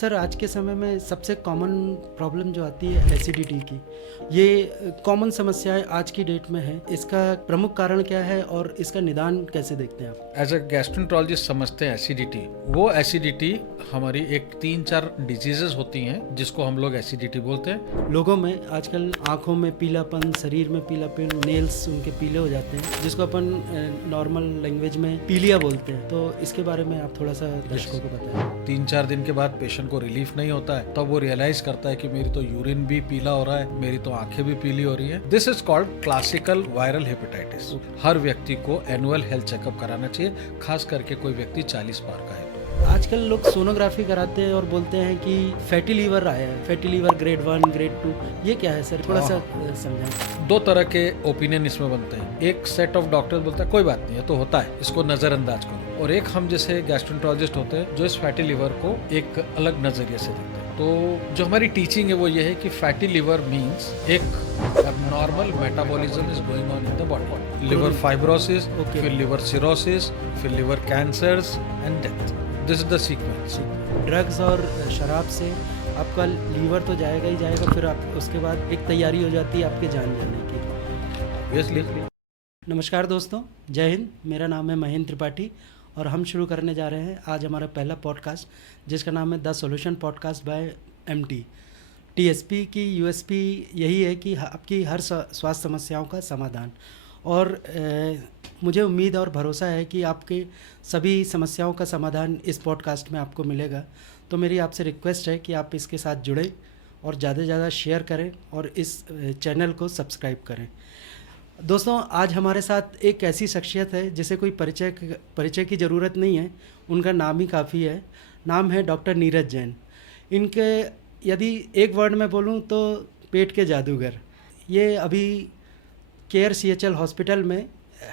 Sir आज के समय में सबसे कॉमन प्रॉब्लम जो आती है एसिडिटी की, ये कॉमन समस्याएं आज की डेट में है। इसका प्रमुख कारण क्या है और इसका निदान कैसे देखते हैं आप? एज अ गैस्ट्रोएंटरोलॉजिस्ट समझते हैं एसिडिटी, वो एसिडिटी हमारी एक 3-4 डिजीजेस होती हैं जिसको हम लोग एसिडिटी बोलते हैं। लोगों में आजकल आंखों में पीलापन, शरीर में पीलापन, नेल्स उनके पीले हो जाते हैं, जिसको अपन नॉर्मल लैंग्वेज में पीलिया बोलते हैं। तो इसके बारे में आप थोड़ा सा दर्शकों को बताएं। 3-4 दिन के बाद पेशेंट को रिलीफ नहीं होता है, तब वो रियलाइज करता है कि मेरी तो यूरिन भी पीला हो रहा है, मेरी तो आंखें भी पीली हो रही है। This is called classical viral hepatitis. हर व्यक्ति को एनुअल हेल्थ चेकअप कराना चाहिए, खास करके कोई व्यक्ति 40 पार का है। आजकल लोग सोनोग्राफी कराते हैं और बोलते हैं कि फैटी लीवर आया है, फैटी लीवर ग्रेड 1 ग्रेड 2, ये क्या है सर? थोड़ा सा समझाएं। 2 तरह के ओपिनियन इसमें बनते हैं। एक सेट ऑफ डॉक्टर्स बोलता है कोई बात नहीं है, तो होता है, इसको नजरअंदाज करो। और एक हम जैसे गैस्ट्रोएंटरोलॉजिस्ट होते हैं जो इस फैटी लीवर को एक अलग नजरिए से देखते हैं। तो जो हमारी टीचिंग है वो ये है कि फैटी लीवर मीन्स एक abnormal metabolism is going on in the body. Liver fibrosis, फिर liver cirrhosis, फिर liver cancers and death. This is the sequence. Drugs और शराब से आपका लीवर तो जाएगा ही जाएगा, फिर आप उसके बाद एक तैयारी हो जाती है आपके जान जाने की। Obviously. नमस्कार दोस्तों, जय हिंद। मेरा नाम है महेंद्र त्रिपाठी और हम शुरू करने जा रहे हैं आज हमारा पहला पॉडकास्ट, जिसका नाम है the solution podcast by MT. TSP की यूएसपी यही है कि आपकी हर स्वास्थ्य समस्याओं का समाधान। और मुझे उम्मीद और भरोसा है कि आपके सभी समस्याओं का समाधान इस पॉडकास्ट में आपको मिलेगा। तो मेरी आपसे रिक्वेस्ट है कि आप इसके साथ जुड़ें और ज़्यादा से ज़्यादा शेयर करें और इस चैनल को सब्सक्राइब करें। दोस्तों, आज हमारे साथ एक ऐसी शख्सियत है जिसे कोई परिचय की ज़रूरत नहीं है, उनका नाम ही काफ़ी है। नाम है डॉक्टर नीरज जैन। इनके यदि एक वर्ड में बोलूं तो पेट के जादूगर। ये अभी केयर सीएचएल हॉस्पिटल में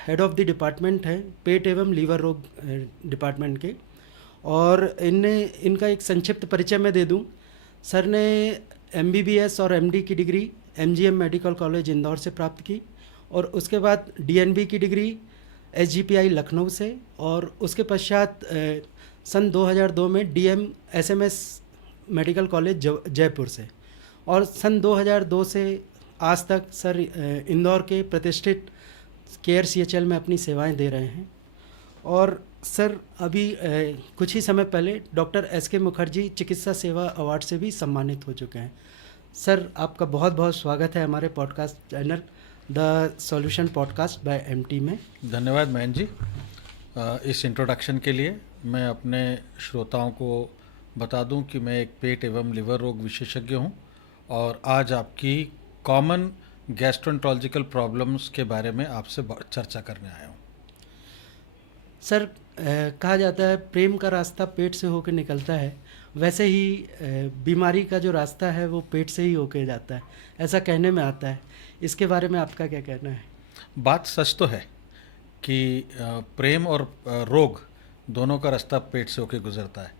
हेड ऑफ़ द डिपार्टमेंट है, पेट एवं लीवर रोग डिपार्टमेंट के। और इनका एक संक्षिप्त परिचय मैं दे दूं। सर ने एमबीबीएस और एमडी की degree MGM medical college Indore से प्राप्त की और उसके बाद डीएनबी की डिग्री एसजीपीआई लखनऊ से, और उसके पश्चात सन 2002 में DM SMS medical college Jaipur से, और सन 2002 से आज तक सर इंदौर के प्रतिष्ठित केयर सीएचएल में अपनी सेवाएं दे रहे हैं। और सर अभी कुछ ही समय पहले डॉक्टर एसके मुखर्जी चिकित्सा सेवा अवार्ड से भी सम्मानित हो चुके हैं। सर आपका बहुत बहुत स्वागत है हमारे podcast channel the solution podcast by MT में। धन्यवाद महेंद्र जी इस इंट्रोडक्शन के लिए। मैं अपने श्रोताओं को बता दूं कि मैं एक पेट एवं लिवर रोग विशेषज्ञ हूं और आज आपकी कॉमन गैस्ट्रोएंटरोलॉजिकल प्रॉब्लम्स के बारे में आपसे चर्चा करने आया हूं। सर कहा जाता है प्रेम का रास्ता पेट से होकर निकलता है, वैसे ही बीमारी का जो रास्ता है वो पेट से ही होकर जाता है, ऐसा कहने में आता है। इसके बारे में आपका क्या कहना है? बात सच तो है कि प्रेम और रोग दोनों का रास्ता पेट से होकर गुजरता है।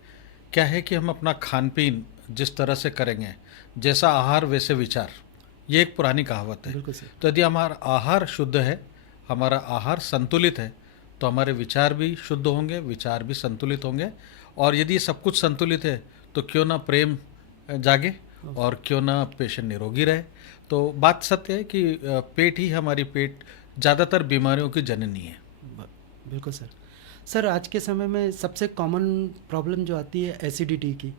क्या है कि हम अपना खान पीन जिस तरह से करेंगे, जैसा आहार वैसे विचार, ये एक पुरानी कहावत है। तो यदि हमारा आहार शुद्ध है, हमारा आहार संतुलित है, तो हमारे विचार भी शुद्ध होंगे, विचार भी संतुलित होंगे। और यदि सब कुछ संतुलित है तो क्यों ना प्रेम जागे और क्यों ना पेशेंट निरोगी रहे। तो बात सत्य है कि पेट ही हमारी पेट ज़्यादातर बीमारियों की जननी है। बिल्कुल सर। सर आज के समय में सबसे कॉमन प्रॉब्लम जो आती है एसिडिटी की,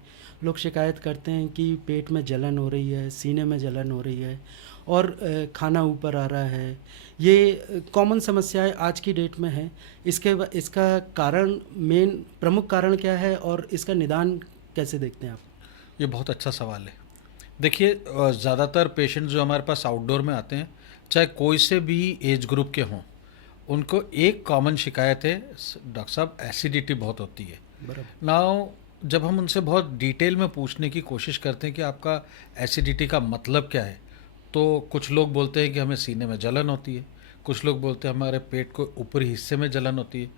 लोग शिकायत करते हैं कि पेट में जलन हो रही है, सीने में जलन हो रही है और खाना ऊपर आ रहा है। ये कॉमन समस्याएं आज की डेट में हैं। इसका कारण, मेन प्रमुख कारण क्या है और इसका निदान कैसे देखते हैं आप? ये बहुत अच्छा सवाल है। देखिए, ज़्यादातर पेशेंट जो हमारे पास आउटडोर में आते हैं, चाहे कोई से भी एज ग्रुप के हों, उनको एक कॉमन शिकायत है, डॉक्टर साहब एसिडिटी बहुत होती है। नाउ जब हम उनसे बहुत डिटेल में पूछने की कोशिश करते हैं कि आपका एसिडिटी का मतलब क्या है, तो कुछ लोग बोलते हैं कि हमें सीने में जलन होती है, कुछ लोग बोलते हैं हमारे पेट को ऊपरी हिस्से में जलन होती है,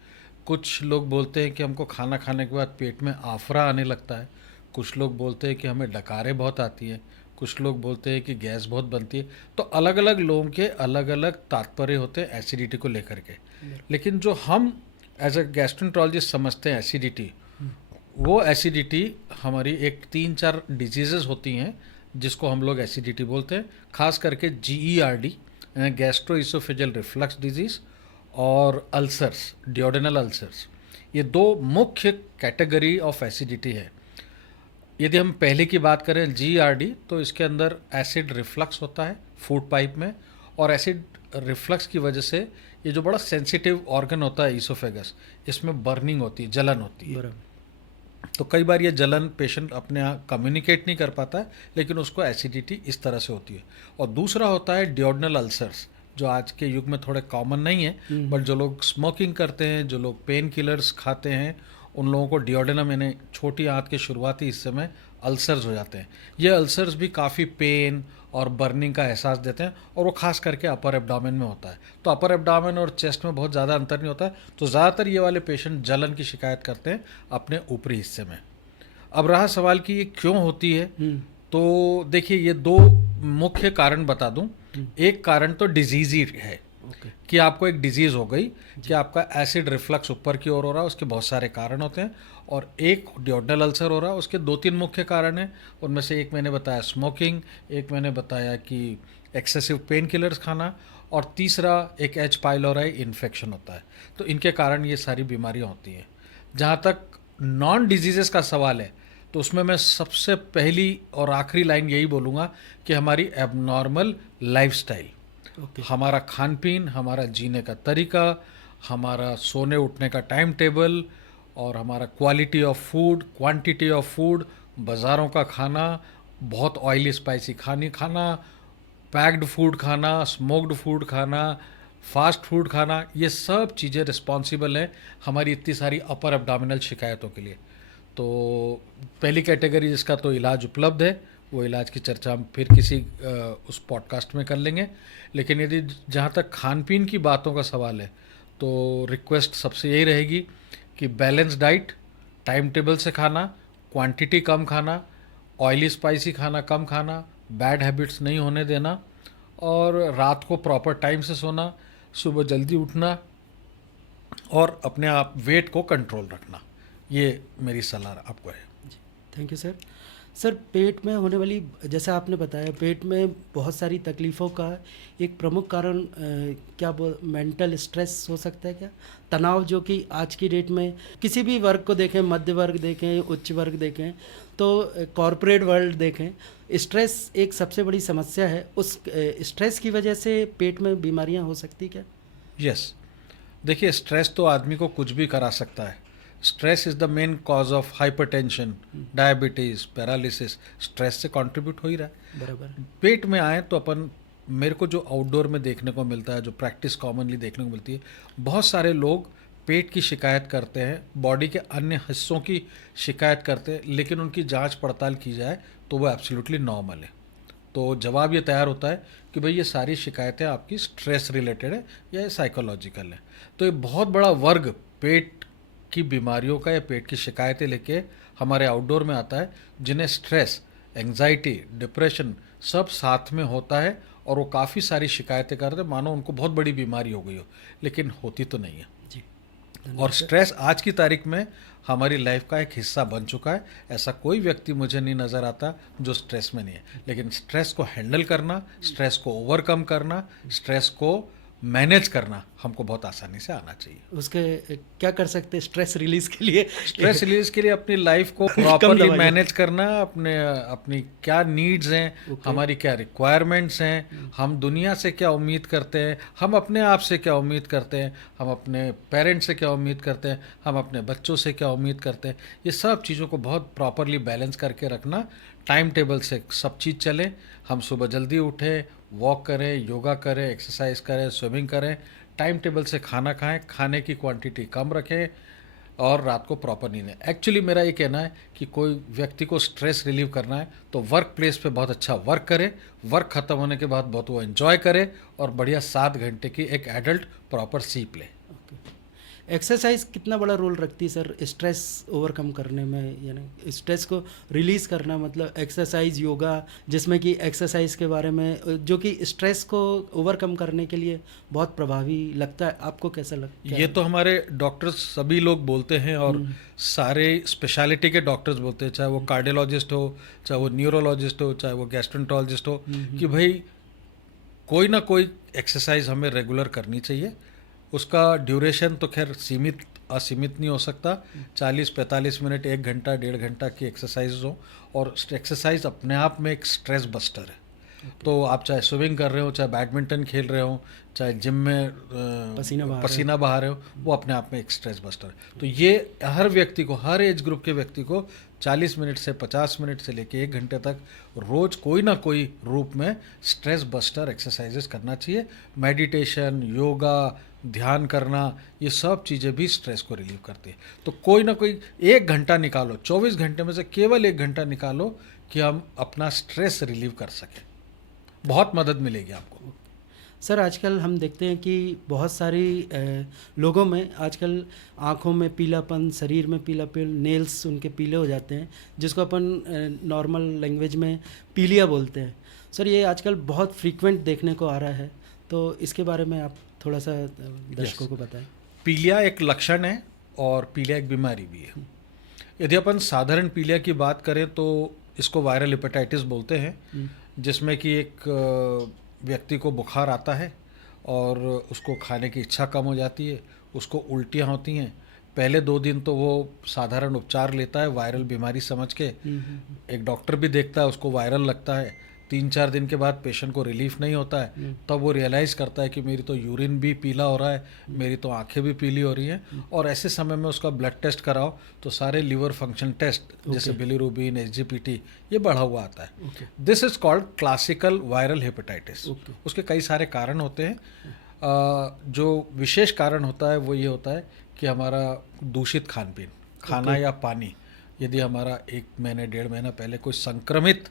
कुछ लोग बोलते हैं कि हमको खाना खाने के बाद पेट में आफरा आने लगता है, कुछ लोग बोलते हैं कि हमें डकारें बहुत आती हैं, कुछ लोग बोलते हैं कि गैस बहुत बनती है। तो अलग अलग लोगों के अलग अलग तात्पर्य होते हैं एसिडिटी को लेकर के। लेकिन जो हम एज अ गैस्ट्रोएंटरोलॉजिस्ट समझते हैं एसिडिटी, वो एसिडिटी हमारी एक 3-4 डिजीज़ेस होती हैं जिसको हम लोग एसिडिटी बोलते हैं, खास करके GERD, gastro oesophageal reflux disease, और अल्सर्स, डिओडेनल अल्सर्स। ये दो मुख्य कैटेगरी ऑफ एसिडिटी है। यदि हम पहले की बात करें GERD, तो इसके अंदर एसिड रिफ्लक्स होता है फूड पाइप में, और एसिड रिफ्लक्स की वजह से ये जो बड़ा सेंसिटिव ऑर्गन होता है ईसोफेगस, इसमें बर्निंग होती है, जलन होती है। बराबर। तो कई बार ये जलन पेशेंट अपने यहाँ कम्युनिकेट नहीं कर पाता है, लेकिन उसको एसिडिटी इस तरह से होती है। और दूसरा होता है डिओडनल अल्सर्स, जो आज के युग में थोड़े कॉमन नहीं है, बट जो लोग स्मोकिंग करते हैं, जो लोग पेन किलर्स खाते हैं, उन लोगों को डिओडेनम यानी छोटी आंत के शुरुआती हिस्से में अल्सर्स हो जाते हैं। ये अल्सर्स भी काफ़ी पेन और बर्निंग का एहसास देते हैं, और वो खास करके अपर एब्डोमेन में होता है। तो अपर एब्डोमेन और चेस्ट में बहुत ज़्यादा अंतर नहीं होता है, तो ज़्यादातर ये वाले पेशेंट जलन की शिकायत करते हैं अपने ऊपरी हिस्से में। अब रहा सवाल कि ये क्यों होती है, तो देखिए ये दो मुख्य कारण बता दूं। एक कारण तो डिजीज़ ही है, कि आपको एक डिजीज़ हो गई कि आपका एसिड रिफ्लक्स ऊपर की ओर हो रहा है, उसके बहुत सारे कारण होते हैं। और एक डिओडनल अल्सर हो रहा है, उसके 2-3 मुख्य कारण हैं। उनमें से एक मैंने बताया स्मोकिंग, एक मैंने बताया कि एक्सेसिव पेन किलर्स खाना, और तीसरा एक H. पाइलोराई इन्फेक्शन होता है। तो इनके कारण ये सारी बीमारियां होती हैं। जहाँ तक नॉन डिजीज़ेस का सवाल है, तो उसमें मैं सबसे पहली और आखिरी लाइन यही बोलूँगा कि हमारी एबनॉर्मल लाइफस्टाइल, हमारा खान पीन, हमारा जीने का तरीका, हमारा सोने उठने का टाइम टेबल, और हमारा quality of food, quantity of food, बाज़ारों का खाना, बहुत ऑयली स्पाइसी खाना, पैक्ड फूड खाना, स्मोक्ड फूड खाना, फास्ट फूड खाना, ये सब चीज़ें रिस्पॉन्सिबल हैं हमारी इतनी सारी अपर एब्डोमिनल शिकायतों के लिए। तो पहली कैटेगरी जिसका तो इलाज उपलब्ध है, वो इलाज की चर्चा हम फिर किसी उस पॉडकास्ट में कर लेंगे। लेकिन यदि जहाँ तक खान पीन की बातों का सवाल है, तो रिक्वेस्ट सबसे यही रहेगी कि बैलेंस डाइट, टाइम टेबल से खाना, क्वांटिटी कम खाना, ऑयली स्पाइसी खाना कम खाना, बैड हैबिट्स नहीं होने देना, और रात को प्रॉपर टाइम से सोना, सुबह जल्दी उठना, और अपने आप वेट को कंट्रोल रखना। ये मेरी सलाह आपको है। Thank you sir. सर, पेट में होने वाली, जैसा आपने बताया, पेट में बहुत सारी तकलीफ़ों का एक प्रमुख कारण क्या मेंटल स्ट्रेस हो सकता है क्या? तनाव, जो कि आज की डेट में किसी भी वर्ग को देखें, मध्य वर्ग देखें, उच्च वर्ग देखें, तो कॉरपोरेट वर्ल्ड देखें, स्ट्रेस एक सबसे बड़ी समस्या है। उस स्ट्रेस की वजह से पेट में बीमारियां हो सकती क्या? यस, देखिए स्ट्रेस तो आदमी को कुछ भी करा सकता है। Stress is the main cause of hypertension, diabetes, paralysis, stress से कंट्रीब्यूट हो ही रहा है। बराबर। पेट में आए तो अपन, मेरे को जो आउटडोर में देखने को मिलता है, जो प्रैक्टिस कॉमनली देखने को मिलती है, बहुत सारे लोग पेट की शिकायत करते हैं, बॉडी के अन्य हिस्सों की शिकायत करते हैं, लेकिन उनकी जांच पड़ताल की जाए तो वो एब्सोल्युटली नॉर्मल है। तो जवाब ये तैयार होता है कि भाई ये सारी शिकायतें आपकी स्ट्रेस रिलेटेड है या साइकोलॉजिकल है। तो ये बहुत बड़ा वर्ग पेट की बीमारियों का या पेट की शिकायतें लेके हमारे आउटडोर में आता है, जिन्हें स्ट्रेस, एंग्जाइटी, डिप्रेशन सब साथ में होता है, और वो काफ़ी सारी शिकायतें करते हैं, मानो उनको बहुत बड़ी बीमारी हो गई हो, लेकिन होती तो नहीं है। जी, और स्ट्रेस आज की तारीख में हमारी लाइफ का एक हिस्सा बन चुका है। ऐसा कोई व्यक्ति मुझे नहीं नज़र आता जो स्ट्रेस में नहीं है। लेकिन स्ट्रेस को हैंडल करना, स्ट्रेस को ओवरकम करना, स्ट्रेस को मैनेज करना हमको बहुत आसानी से आना चाहिए। उसके क्या कर सकते हैं स्ट्रेस रिलीज के लिए? स्ट्रेस रिलीज के लिए अपनी लाइफ को कम प्रॉपरली दवाइयाँ। मैनेज करना, अपनी क्या नीड्स हैं, हमारी क्या रिक्वायरमेंट्स हैं, हम दुनिया से क्या उम्मीद करते हैं, हम अपने आप से क्या उम्मीद करते हैं, हम अपने पेरेंट्स से क्या उम्मीद करते हैं, हम अपने बच्चों से क्या उम्मीद करते हैं, ये सब चीज़ों को बहुत प्रॉपरली बैलेंस करके रखना। टाइम टेबल से सब चीज़ चले, हम सुबह जल्दी उठें, वॉक करें, योगा करें, एक्सरसाइज करें, स्विमिंग करें, टाइम टेबल से खाना खाएं, खाने की क्वांटिटी कम रखें, और रात को प्रॉपर नींद लें। एक्चुअली मेरा ये कहना है कि कोई व्यक्ति को स्ट्रेस रिलीव करना है तो वर्क प्लेस पे बहुत अच्छा वर्क करे, वर्क ख़त्म होने के बाद बहुत वो एंजॉय करे, और बढ़िया 7 घंटे की एक एडल्ट प्रॉपर स्लीप ले। एक्सरसाइज कितना बड़ा रोल रखती है सर स्ट्रेस ओवरकम करने में, यानी स्ट्रेस को रिलीज़ करना, मतलब एक्सरसाइज योगा जिसमें कि एक्सरसाइज के बारे में जो कि स्ट्रेस को ओवरकम करने के लिए बहुत प्रभावी लगता है, आपको कैसा लगता है? ये तो हमारे डॉक्टर्स सभी लोग बोलते हैं और सारे स्पेशलिटी के डॉक्टर्स बोलते हैं, चाहे वो कार्डियोलॉजिस्ट हो, चाहे वो न्यूरोलॉजिस्ट हो, चाहे वो गैस्ट्रोएंटरोलॉजिस्ट हो, कि भाई कोई ना कोई एक्सरसाइज हमें रेगुलर करनी चाहिए। उसका ड्यूरेशन तो खैर सीमित असीमित नहीं हो सकता, 40-45 मिनट, 1 घंटा 1.5 घंटा की एक्सरसाइज हो, और एक्सरसाइज अपने आप में एक स्ट्रेस बस्टर है। तो आप चाहे स्विमिंग कर रहे हो, चाहे बैडमिंटन खेल रहे हो, चाहे जिम में पसीना बहा रहे हो, वो अपने आप में एक स्ट्रेस बस्टर है। तो ये हर व्यक्ति को, हर एज ग्रुप के व्यक्ति को 40 मिनट से 50 मिनट से लेके 1 घंटे तक रोज कोई ना कोई रूप में स्ट्रेस बस्टर एक्सरसाइजेस करना चाहिए। मेडिटेशन, योगा, ध्यान करना, ये सब चीज़ें भी स्ट्रेस को रिलीव करती है। तो कोई ना कोई 1 घंटा निकालो, 24 घंटे में से केवल 1 घंटा निकालो कि हम अपना स्ट्रेस रिलीव कर सकें, बहुत मदद मिलेगी आपको। सर आजकल हम देखते हैं कि बहुत सारी लोगों में आजकल आँखों में पीलापन, शरीर में पीलापन, नेल्स उनके पीले हो जाते हैं, जिसको अपन नॉर्मल लैंग्वेज में पीलिया बोलते हैं। सर ये आजकल बहुत फ्रीक्वेंट देखने को आ रहा है, तो इसके बारे में आप थोड़ा सा दर्शकों को बताएं। पीलिया एक लक्षण है और पीलिया एक बीमारी भी है। यदि अपन साधारण पीलिया की बात करें तो इसको वायरल हेपेटाइटिस बोलते हैं, जिसमें कि एक व्यक्ति को बुखार आता है और उसको खाने की इच्छा कम हो जाती है, उसको उल्टियाँ होती हैं। पहले 2 दिन तो वो साधारण उपचार लेता है वायरल बीमारी समझ के, एक डॉक्टर भी देखता है, उसको वायरल लगता है। 3-4 दिन के बाद पेशेंट को रिलीफ नहीं होता है, तब वो रियलाइज़ करता है कि मेरी तो यूरिन भी पीला हो रहा है, मेरी तो आंखें भी पीली हो रही हैं। और ऐसे समय में उसका ब्लड टेस्ट कराओ तो सारे लीवर फंक्शन टेस्ट जैसे बिलीरुबिन, एसजीपीटी, ये बढ़ा हुआ आता है। This is called classical viral hepatitis. उसके कई सारे कारण होते हैं। जो विशेष कारण होता है वो ये होता है कि हमारा दूषित खान पीन, खाना या पानी, यदि हमारा 1 महीने 1.5 महीना पहले कोई संक्रमित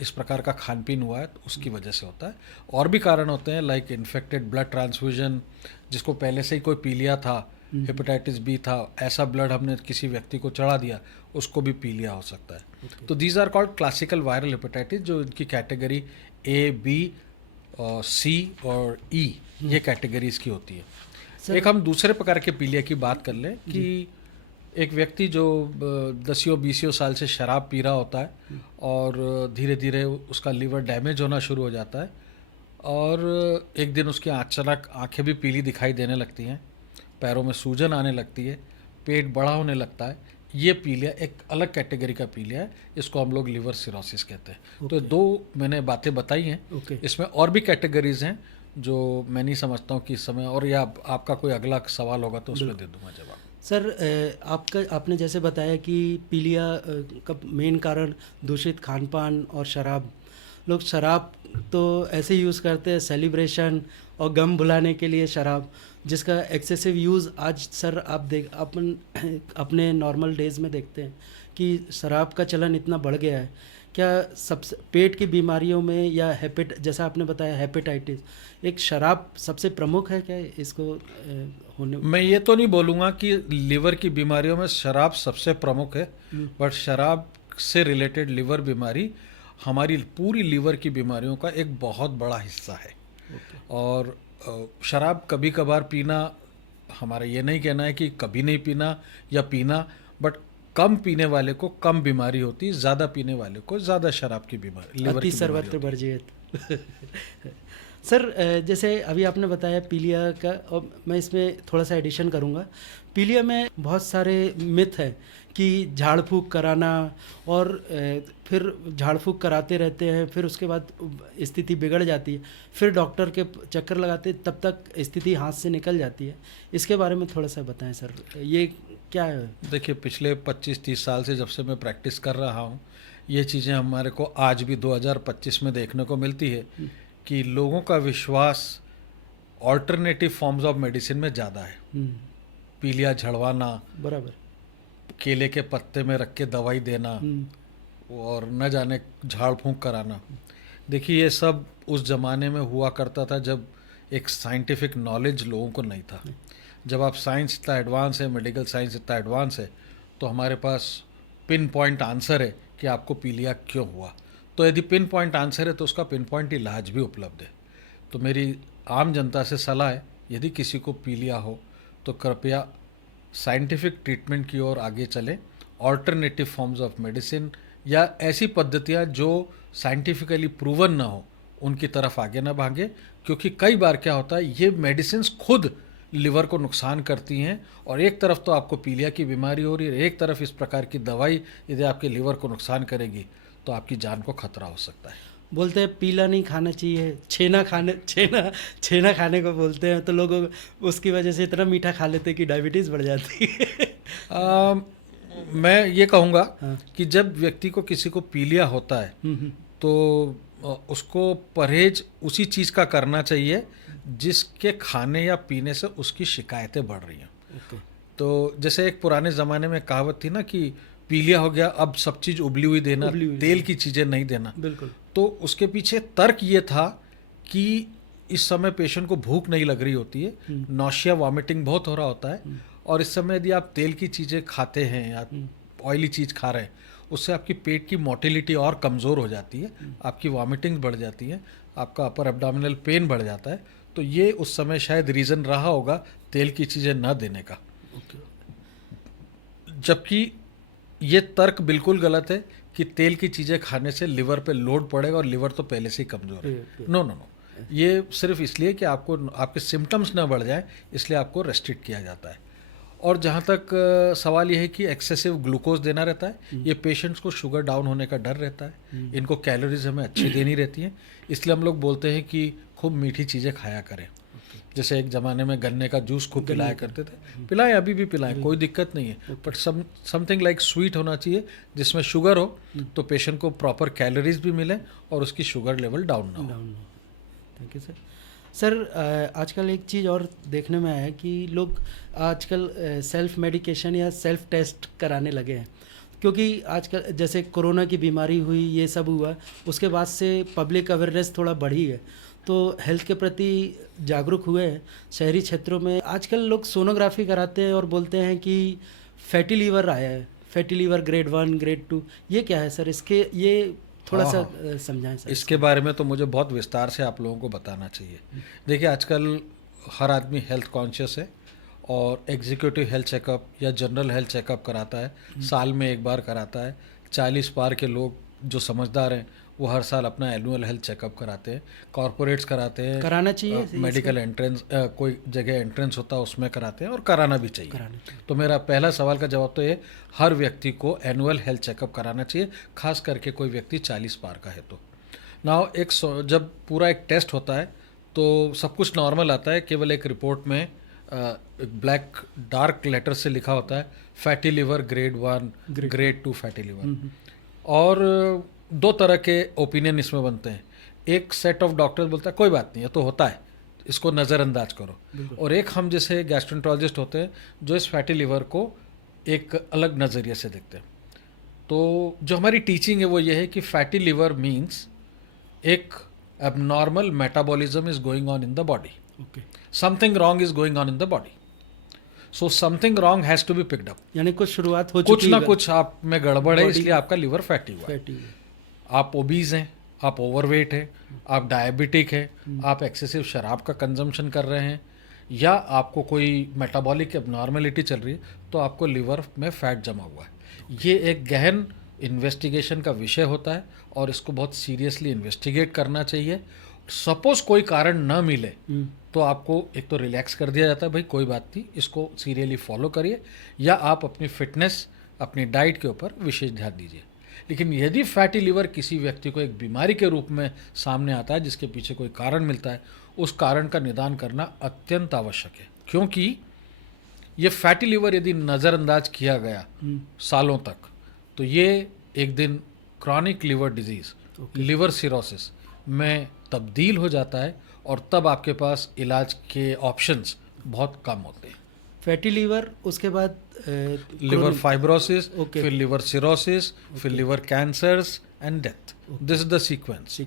इस प्रकार का खान पीन हुआ है तो उसकी वजह से होता है। और भी कारण होते हैं लाइक इन्फेक्टेड ब्लड ट्रांसफ्यूजन, जिसको पहले से ही कोई पीलिया था, हेपेटाइटिस बी था, ऐसा ब्लड हमने किसी व्यक्ति को चढ़ा दिया, उसको भी पीलिया हो सकता है। तो these are called classical viral hepatitis, जो इनकी कैटेगरी ए, बी, सी और ई, ये कैटेगरीज की होती है। एक हम दूसरे प्रकार के पीलिया की बात कर लें कि एक व्यक्ति जो 10-20 साल से शराब पी रहा होता है और धीरे धीरे उसका लीवर डैमेज होना शुरू हो जाता है और एक दिन उसकी अचानक आंखें भी पीली दिखाई देने लगती हैं, पैरों में सूजन आने लगती है, पेट बड़ा होने लगता है। ये पीलिया एक अलग कैटेगरी का पीलिया है, इसको हम लोग लिवर सिरोसिस कहते हैं। तो 2 मैंने बातें बताई हैं। इसमें और भी कैटेगरीज हैं जो मैं नहीं समझता हूँ कि इस समय, और या आपका कोई अगला सवाल होगा तो उसमें दे दूंगा जवाब। सर आपने जैसे बताया कि पीलिया का मेन कारण दूषित खान पान और शराब। लोग शराब तो ऐसे यूज़ करते हैं सेलिब्रेशन और गम भुलाने के लिए शराब, जिसका एक्सेसिव यूज़ आज सर आप अपने नॉर्मल डेज़ में देखते हैं कि शराब का चलन इतना बढ़ गया है। क्या सबसे पेट की बीमारियों में या जैसा आपने बताया हेपेटाइटिस, एक शराब सबसे प्रमुख है क्या इसको होने? मैं ये तो नहीं बोलूँगा कि लीवर की बीमारियों में शराब सबसे प्रमुख है, बट शराब से रिलेटेड लिवर बीमारी हमारी पूरी लीवर की बीमारियों का एक बहुत बड़ा हिस्सा है। और शराब कभी कभार पीना, हमारा ये नहीं कहना है कि कभी नहीं पीना या पीना, बट कम पीने वाले को कम बीमारी होती है, ज़्यादा पीने वाले को ज़्यादा शराब की बीमारी, लिवर की बीमारी होती है। वर्जित। सर जैसे अभी आपने बताया पीलिया का, और मैं इसमें थोड़ा सा एडिशन करूँगा। पीलिया में बहुत सारे मिथ है कि झाड़ फूँक कराना, और फिर झाड़ फूँक कराते रहते हैं, फिर उसके बाद स्थिति बिगड़ जाती है, फिर डॉक्टर के चक्कर लगाते, तब तक स्थिति हाथ से निकल जाती है। इसके बारे में थोड़ा सा बताएं सर, ये क्या है? देखिए, पिछले 25-30 साल से जब से मैं प्रैक्टिस कर रहा हूँ, ये चीज़ें हमारे को आज भी 2025 में देखने को मिलती है कि लोगों का विश्वास ऑल्टरनेटिव फॉर्म्स ऑफ मेडिसिन में ज़्यादा है। पीलिया झड़वाना, बराबर, केले के पत्ते में रख के दवाई देना, और न जाने झाड़ फूंक कराना। देखिए, ये सब उस ज़माने में हुआ करता था जब एक साइंटिफिक नॉलेज लोगों को नहीं था। जब आप साइंस इतना एडवांस है, मेडिकल साइंस इतना एडवांस है, तो हमारे पास पिन पॉइंट आंसर है कि आपको पीलिया क्यों हुआ। तो यदि पिन पॉइंट आंसर है तो उसका पिन पॉइंट इलाज भी उपलब्ध है। तो मेरी आम जनता से सलाह है, यदि किसी को पीलिया हो तो कृपया साइंटिफिक ट्रीटमेंट की ओर आगे चलें। ऑल्टरनेटिव फॉर्म्स ऑफ मेडिसिन या ऐसी पद्धतियाँ जो साइंटिफिकली प्रूवन ना हो, उनकी तरफ आगे ना भागें, क्योंकि कई बार क्या होता है, ये मेडिसिन्स खुद लिवर को नुकसान करती हैं, और एक तरफ तो आपको पीलिया की बीमारी हो रही है, एक तरफ इस प्रकार की दवाई यदि आपके लिवर को नुकसान करेगी तो आपकी जान को खतरा हो सकता है। बोलते हैं पीला नहीं खाना चाहिए, छेना खाने को बोलते हैं, तो लोग उसकी वजह से इतना मीठा खा लेते हैं कि डायबिटीज़ बढ़ जाती है। मैं ये कहूँगा हाँ। कि जब व्यक्ति को किसी को पीलिया होता है तो उसको परहेज उसी चीज़ का करना चाहिए जिसके खाने या पीने से उसकी शिकायतें बढ़ रही हैं। ओके। तो जैसे एक पुराने ज़माने में कहावत थी ना कि पीलिया हो गया अब सब चीज़ उबली हुई देना, उबली हुई तेल की चीज़ें नहीं देना। बिल्कुल। तो उसके पीछे तर्क ये था कि इस समय पेशेंट को भूख नहीं लग रही होती है, नौशिया वॉमिटिंग बहुत हो रहा होता है, और इस समय यदि आप तेल की चीज़ें खाते हैं या ऑयली चीज़ खा रहे हैं, उससे आपकी पेट की मोटिलिटी और कमज़ोर हो जाती है, आपकी वॉमिटिंग बढ़ जाती है, आपका अपर एब्डोमिनल पेन बढ़ जाता है। तो ये उस समय शायद रीज़न रहा होगा तेल की चीज़ें न देने का। ओके। जबकि ये तर्क बिल्कुल गलत है कि तेल की चीज़ें खाने से लिवर पे लोड पड़ेगा, और लिवर तो पहले से ही कमज़ोर है। नो नो नो, ये सिर्फ इसलिए कि आपको आपके सिम्टम्स ना बढ़ जाए, इसलिए आपको रेस्ट्रिक्ट किया जाता है। और जहाँ तक सवाल ये है कि एक्सेसिव ग्लूकोज देना रहता है, ये पेशेंट्स को शुगर डाउन होने का डर रहता है, इनको कैलोरीज हमें अच्छी देनी रहती हैं, इसलिए हम लोग बोलते हैं कि खूब मीठी चीज़ें खाया करें। जैसे एक ज़माने में गन्ने का जूस खूब पिलाया करते थे, पिलाएं, अभी भी पिलाएं, कोई दिक्कत नहीं है, बट समथिंग लाइक स्वीट होना चाहिए जिसमें शुगर हो, तो पेशेंट को प्रॉपर कैलोरीज भी मिले और उसकी शुगर लेवल डाउन ना हो। Thank you sir. सर आजकल एक चीज़ और देखने में आया है कि लोग आजकल सेल्फ मेडिकेशन या सेल्फ टेस्ट कराने लगे हैं, क्योंकि आजकल जैसे कोरोना की बीमारी हुई, ये सब हुआ, उसके बाद से पब्लिक अवेयरनेस थोड़ा बढ़ी है, तो हेल्थ के प्रति जागरूक हुए हैं शहरी क्षेत्रों में। आजकल लोग सोनोग्राफी कराते हैं और बोलते हैं कि फैटी लीवर आया है, फैटी लीवर ग्रेड 1 ग्रेड 2, ये क्या है सर? इसके ये थोड़ा सा समझाएं सर। इसके बारे में तो मुझे बहुत विस्तार से आप लोगों को बताना चाहिए। देखिए, आजकल हर आदमी हेल्थ कॉन्शियस है और एग्जीक्यूटिव हेल्थ चेकअप या जनरल हेल्थ चेकअप कराता है, साल में एक बार कराता है। 40 पार के लोग जो समझदार हैं वो हर साल अपना एनुअल हेल्थ चेकअप कराते हैं, कॉरपोरेट्स कराते हैं, कराना चाहिए, मेडिकल एंट्रेंस कोई जगह एंट्रेंस होता है उसमें कराते हैं, और कराना भी चाहिए। तो मेरा पहला सवाल का जवाब तो ये, हर व्यक्ति को एनुअल हेल्थ चेकअप कराना चाहिए, खास करके कोई व्यक्ति 40 पार का है तो। नाउ जब पूरा एक टेस्ट होता है तो सब कुछ नॉर्मल आता है, केवल एक रिपोर्ट में ब्लैक डार्क लेटर से लिखा होता है fatty liver grade 1 grade 2 fatty liver. और दो तरह के ओपिनियन इसमें बनते हैं। एक सेट ऑफ डॉक्टर्स बोलता है कोई बात नहीं है, तो होता है, इसको नज़रअंदाज करो, और एक हम जैसे गैस्ट्रोएंटरोलॉजिस्ट होते हैं जो इस फैटी लिवर को एक अलग नज़रिए से देखते हैं। तो जो हमारी टीचिंग है वो ये है कि फैटी लिवर मीन्स एक abnormal metabolism is going on in the body, something wrong is going on in the body, so something wrong has to be picked up. यानी कुछ शुरुआत हो कुछ ना कुछ आप में गड़बड़ है, इसलिए आपका लिवर फैटी हुआ है। आप ओबीज हैं, आप ओवरवेट हैं, आप डायबिटिक हैं, आप एक्सेसिव शराब का कंजम्पशन कर रहे हैं, या आपको कोई मेटाबॉलिक एबनॉर्मेलिटी चल रही है, तो आपको लिवर में फैट जमा हुआ है। ये एक गहन इन्वेस्टिगेशन का विषय होता है और इसको बहुत सीरियसली इन्वेस्टिगेट करना चाहिए। सपोज कोई कारण न मिले तो आपको एक तो रिलैक्स कर दिया जाता है, भाई कोई बात नहीं, इसको सीरियसली फॉलो करिए, या आप अपनी फिटनेस, अपनी डाइट के ऊपर विशेष ध्यान दीजिए। लेकिन यदि फैटी लिवर किसी व्यक्ति को एक बीमारी के रूप में सामने आता है जिसके पीछे कोई कारण मिलता है, उस कारण का निदान करना अत्यंत आवश्यक है, क्योंकि ये फैटी लिवर यदि नज़रअंदाज किया गया सालों तक, तो ये एक दिन chronic liver disease, liver cirrhosis में तब्दील हो जाता है, और तब आपके पास इलाज के ऑप्शंस बहुत कम होते हैं। फैटी लीवर, उसके बाद लिवर फाइब्रोसिस, फिर लिवर सिरोसिस, फिर liver cancers and death. This is the sequence.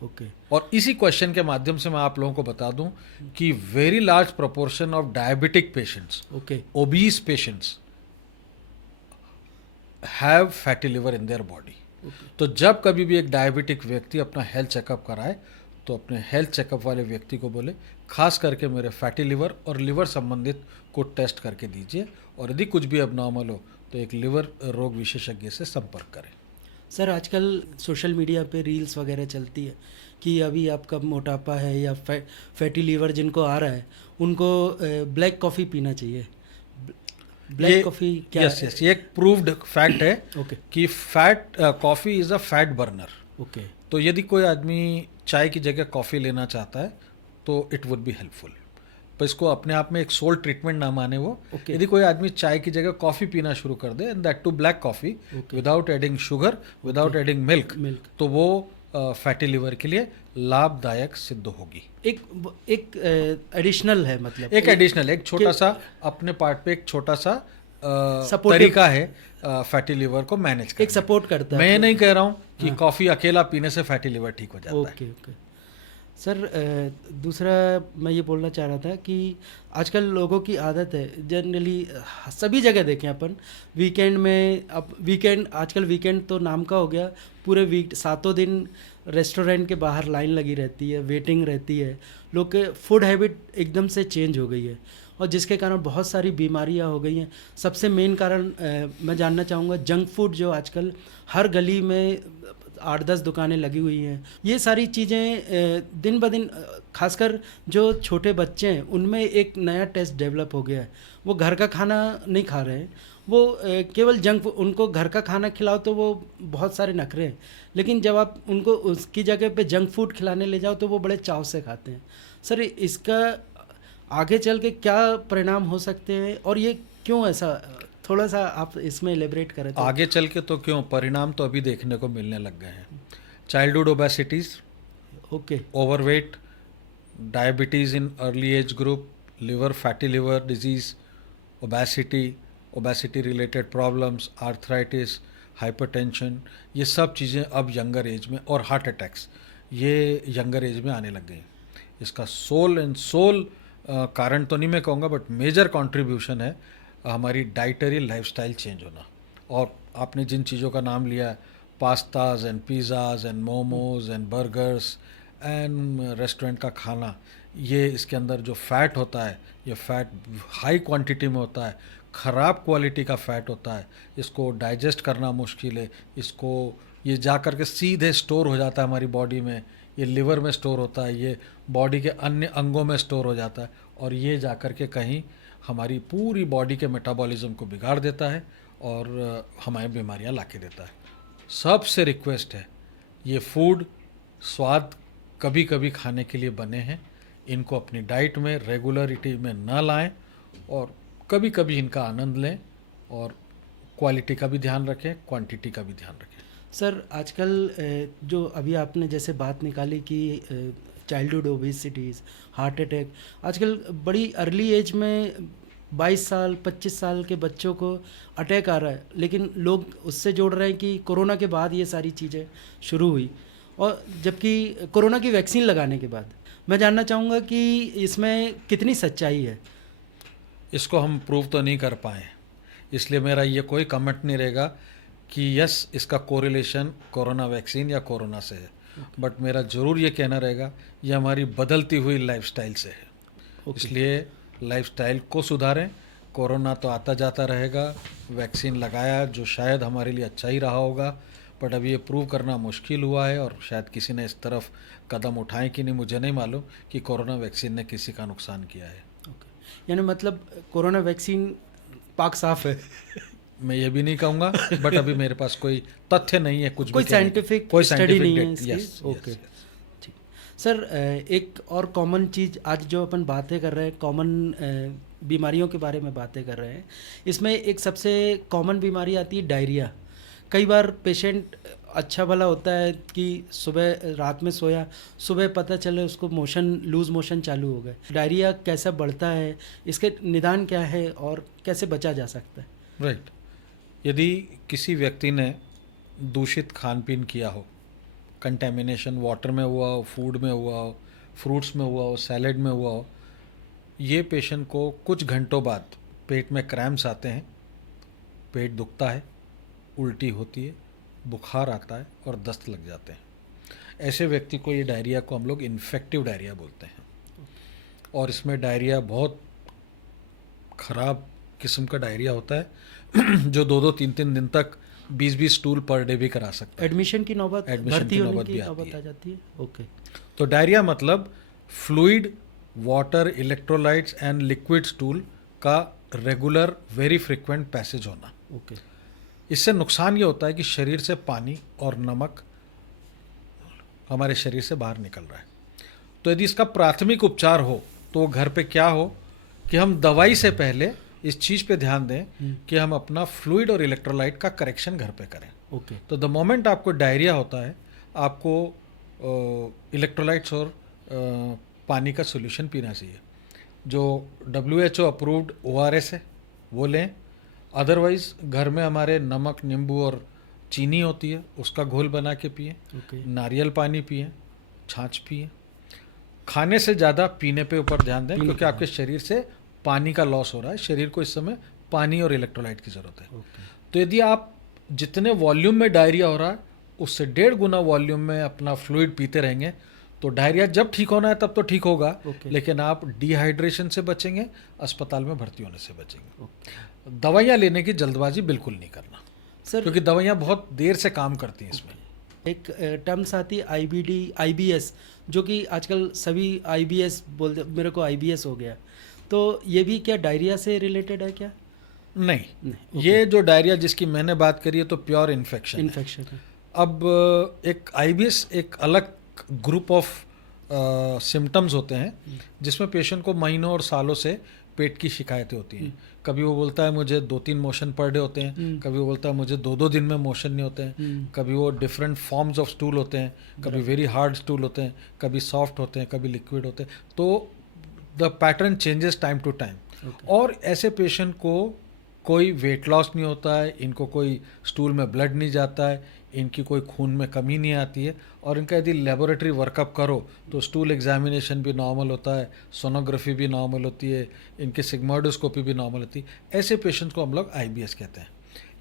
Okay और इसी क्वेश्चन के माध्यम से मैं आप लोगों को बता दूं कि very large proportion of diabetic patients, okay obese patients have fatty liver in their body. तो जब कभी भी एक डायबिटिक व्यक्ति अपना हेल्थ चेकअप कराए तो अपने हेल्थ चेकअप वाले व्यक्ति को बोले खास करके मेरे फैटी लिवर और लिवर संबंधित को टेस्ट करके दीजिए, और यदि कुछ भी अब हो तो एक लिवर रोग विशेषज्ञ से संपर्क करें। सर आजकल सोशल मीडिया पे रील्स वगैरह चलती है कि अभी आपका मोटापा है या फैटी लीवर जिनको आ रहा है उनको ब्लैक कॉफ़ी पीना चाहिए। ब्लैक कॉफ़ी क्या यस यस, ये एक प्रूव्ड फैक्ट है ओके कि fat coffee is a fat burner. Okay तो यदि कोई आदमी चाय की जगह कॉफ़ी लेना चाहता है तो इट वुड बी हेल्पफुल, पर इसको अपने आप में एक सोल ट्रीटमेंट ना माने वो। Okay. यदि कोई आदमी चाय की जगह कॉफ़ी पीना शुरू कर दे, and that too black coffee without adding sugar, without adding milk, तो वो फैटी लिवर के लिए लाभदायक सिद्ध होगी। एक एडिशनल है, मतलब एक एडिशनल, एक छोटा सा अपने पार्ट पे एक छोटा सा Supportive- तरीका है फैटी लिवर को मैनेज करने एक सपोर्ट करता है। मैं ये नहीं कह रहा हूँ कि कॉफ़ी अकेला पीने से फैटी लिवर ठीक हो जाता है। ओके ओके सर, दूसरा मैं ये बोलना चाह रहा था कि आजकल लोगों की आदत है जनरली, सभी जगह देखें अपन, वीकेंड में, अब वीकेंड, आजकल वीकेंड तो नाम का हो गया, पूरे वीक 7 दिन रेस्टोरेंट के बाहर लाइन लगी रहती है, वेटिंग रहती है, लोग के फूड हैबिट एकदम से चेंज हो गई है, और जिसके कारण बहुत सारी बीमारियां हो गई हैं। सबसे मेन कारण मैं जानना चाहूँगा, जंक फूड जो आजकल हर गली में 8-10 दुकानें लगी हुई हैं, ये सारी चीज़ें दिन ब दिन, खासकर जो छोटे बच्चे हैं उनमें एक नया टेस्ट डेवलप हो गया है। वो घर का खाना नहीं खा रहे हैं, वो केवल जंक, उनको घर का खाना खिलाओ तो वो बहुत सारे नखरे हैं, लेकिन जब आप उनको उसकी जगह पे जंक फूड खिलाने ले जाओ तो वो बड़े चाव से खाते हैं। सर इसका आगे चल के क्या परिणाम हो सकते हैं, और ये क्यों ऐसा, थोड़ा सा आप इसमें एलेबरेट करें तो। आगे चल के तो क्यों, परिणाम तो अभी देखने को मिलने लग गए हैं। Childhood obesities, okay overweight, diabetes in early age group, liver, fatty liver disease, obesity related problems, arthritis, hypertension, ये सब चीज़ें अब यंगर एज में, और हार्ट अटैक्स, ये यंगर एज में आने लग गई। इसका सोल कारण तो नहीं मैं कहूँगा, बट मेजर कंट्रीब्यूशन है हमारी डाइटरी लाइफस्टाइल चेंज होना। और आपने जिन चीज़ों का नाम लिया, pastas and pizzas and momos and burgers and restaurant का खाना, ये इसके अंदर जो फैट होता है, ये फैट हाई क्वांटिटी में होता है, ख़राब क्वालिटी का फैट होता है, इसको डाइजेस्ट करना मुश्किल है, इसको ये जा कर के सीधे स्टोर हो जाता है हमारी बॉडी में, ये लिवर में स्टोर होता है, ये बॉडी के अन्य अंगों में स्टोर हो जाता है, और ये जा कर के कहीं हमारी पूरी बॉडी के मेटाबॉलिज्म को बिगाड़ देता है और हमारी बीमारियां ला के देता है। सबसे रिक्वेस्ट है, ये फूड स्वाद कभी कभी खाने के लिए बने हैं, इनको अपनी डाइट में रेगुलरिटी में ना लाएं, और कभी कभी इनका आनंद लें, और क्वालिटी का भी ध्यान रखें, क्वांटिटी का भी ध्यान रखें। सर आजकल जो अभी आपने जैसे बात निकाली कि चाइल्डहुड ओबेसिटीज़, हार्ट अटैक, आजकल बड़ी अर्ली एज में 22 साल 25 साल के बच्चों को अटैक आ रहा है, लेकिन लोग उससे जोड़ रहे हैं कि कोरोना के बाद ये सारी चीज़ें शुरू हुई, और जबकि कोरोना की वैक्सीन लगाने के बाद। मैं जानना चाहूँगा कि इसमें कितनी सच्चाई है। इसको हम प्रूव तो नहीं कर पाए, इसलिए मेरा ये कोई कमेंट नहीं रहेगा कि यस इसका कोरिलेशन कोरोना वैक्सीन या कोरोना से है, बट मेरा ज़रूर ये कहना रहेगा ये हमारी बदलती हुई लाइफस्टाइल से है। इसलिए लाइफस्टाइल को सुधारें। कोरोना तो आता जाता रहेगा, वैक्सीन लगाया जो शायद हमारे लिए अच्छा ही रहा होगा, बट अभी ये प्रूव करना मुश्किल हुआ है, और शायद किसी ने इस तरफ कदम उठाए कि नहीं मुझे नहीं मालूम कि कोरोना वैक्सीन ने किसी का नुकसान किया है। यानी मतलब कोरोना वैक्सीन पाक साफ है। मैं ये भी नहीं कहूँगा, बट अभी मेरे पास कोई तथ्य नहीं है, कुछ कोई भी कहने की। साइंटिफिक कोई स्टडी scientific नहीं है data, इसकी। yes, ओके yes, ठीक। सर एक और कॉमन चीज़ आज जो अपन बातें कर रहे हैं, कॉमन बीमारियों के बारे में बातें कर रहे हैं, इसमें एक सबसे कॉमन बीमारी आती है डायरिया। कई बार पेशेंट अच्छा भला होता है कि सुबह रात में सोया, सुबह पता चले उसको लूज़ मोशन चालू हो गए। डायरिया कैसा बढ़ता है, इसके निदान क्या है और कैसे बचा जा सकता है? राइट। यदि किसी व्यक्ति ने दूषित खान पीन किया हो, कंटेमिनेशन वाटर में हुआ हो, फूड में हुआ हो, फ्रूट्स में हुआ हो, सैलेड में हुआ हो, ये पेशेंट को कुछ घंटों बाद पेट में क्रैम्प्स आते हैं, पेट दुखता है, उल्टी होती है, बुखार आता है और दस्त लग जाते हैं। ऐसे व्यक्ति को ये डायरिया को हम लोग इन्फेक्टिव डायरिया बोलते हैं। और इसमें डायरिया बहुत ख़राब किस्म का डायरिया होता है जो 2-2, 3-3 दिन तक 20-20 स्टूल पर डे भी करा सकता है। एडमिशन की नौबत, एडमिशन भर्ती की होने नौबत की भी आती नौबत है। आ जाती है। ओके। तो डायरिया मतलब fluid, water, electrolytes and liquid stool का रेगुलर वेरी फ्रिक्वेंट पैसेज होना। ओके। इससे नुकसान ये होता है कि शरीर से पानी और नमक हमारे शरीर से बाहर निकल रहा है। तो यदि इसका प्राथमिक उपचार हो तो घर पे क्या हो कि हम दवाई से पहले इस चीज़ पे ध्यान दें कि हम अपना फ्लूइड और इलेक्ट्रोलाइट का करेक्शन घर पे करें। ओके। तो द मोमेंट आपको डायरिया होता है, आपको इलेक्ट्रोलाइट्स और पानी का सोल्यूशन पीना चाहिए। जो WHO अप्रूव्ड ORS है वो लें। अदरवाइज़ घर में हमारे नमक, नींबू और चीनी होती है, उसका घोल बना के पिएं। ओके। नारियल पानी पिएं, छाछ पिएं। खाने से ज़्यादा पीने पे ऊपर ध्यान दें, क्योंकि आपके शरीर से पानी का लॉस हो रहा है। शरीर को इस समय पानी और इलेक्ट्रोलाइट की ज़रूरत है। ओके। तो यदि आप जितने वॉल्यूम में डायरिया हो रहा है उससे 1.5 गुना वॉल्यूम में अपना फ्लूइड पीते रहेंगे तो डायरिया जब ठीक होना है तब तो ठीक होगा, ओके। लेकिन आप डिहाइड्रेशन से बचेंगे, अस्पताल में भर्ती होने से बचेंगे। ओके। दवाइयाँ लेने की जल्दबाजी बिल्कुल नहीं करना, सर, क्योंकि दवाइयाँ बहुत देर से काम करती हैं इसमें। एक टर्म्स आती है IBS, जो कि आजकल सभी IBS बोलते, मेरे को IBS हो गया। तो ये भी क्या डायरिया से रिलेटेड है क्या? नहीं, नहीं। ये जो डायरिया जिसकी मैंने बात करी है तो प्योर इन्फेक्शन है। इन्फेक्शन है। अब एक IBS एक अलग ग्रुप ऑफ सिम्टम्स होते हैं जिसमें पेशेंट को महीनों और सालों से पेट की शिकायतें होती हैं। कभी वो बोलता है मुझे 2-3 मोशन पर डे होते हैं, कभी वो बोलता है मुझे 2-2 दिन में मोशन नहीं होते हैं, कभी वो डिफरेंट फॉर्म्स ऑफ स्टूल होते हैं, कभी वेरी हार्ड स्टूल होते हैं, कभी सॉफ्ट होते हैं, कभी लिक्विड होते हैं। तो the pattern changes time to time. और ऐसे पेशेंट को कोई वेट लॉस नहीं होता है, इनको कोई स्टूल में ब्लड नहीं जाता है, इनकी कोई खून में कमी नहीं आती है, और इनका यदि लेबोरेटरी वर्कअप करो तो स्टूल एग्जामिनेशन भी नॉर्मल होता है, सोनोग्राफी भी नॉर्मल होती है, इनकी सिग्मोइडोस्कोपी भी नॉर्मल होती है। ऐसे पेशेंट्स को हम लोग IBS कहते हैं।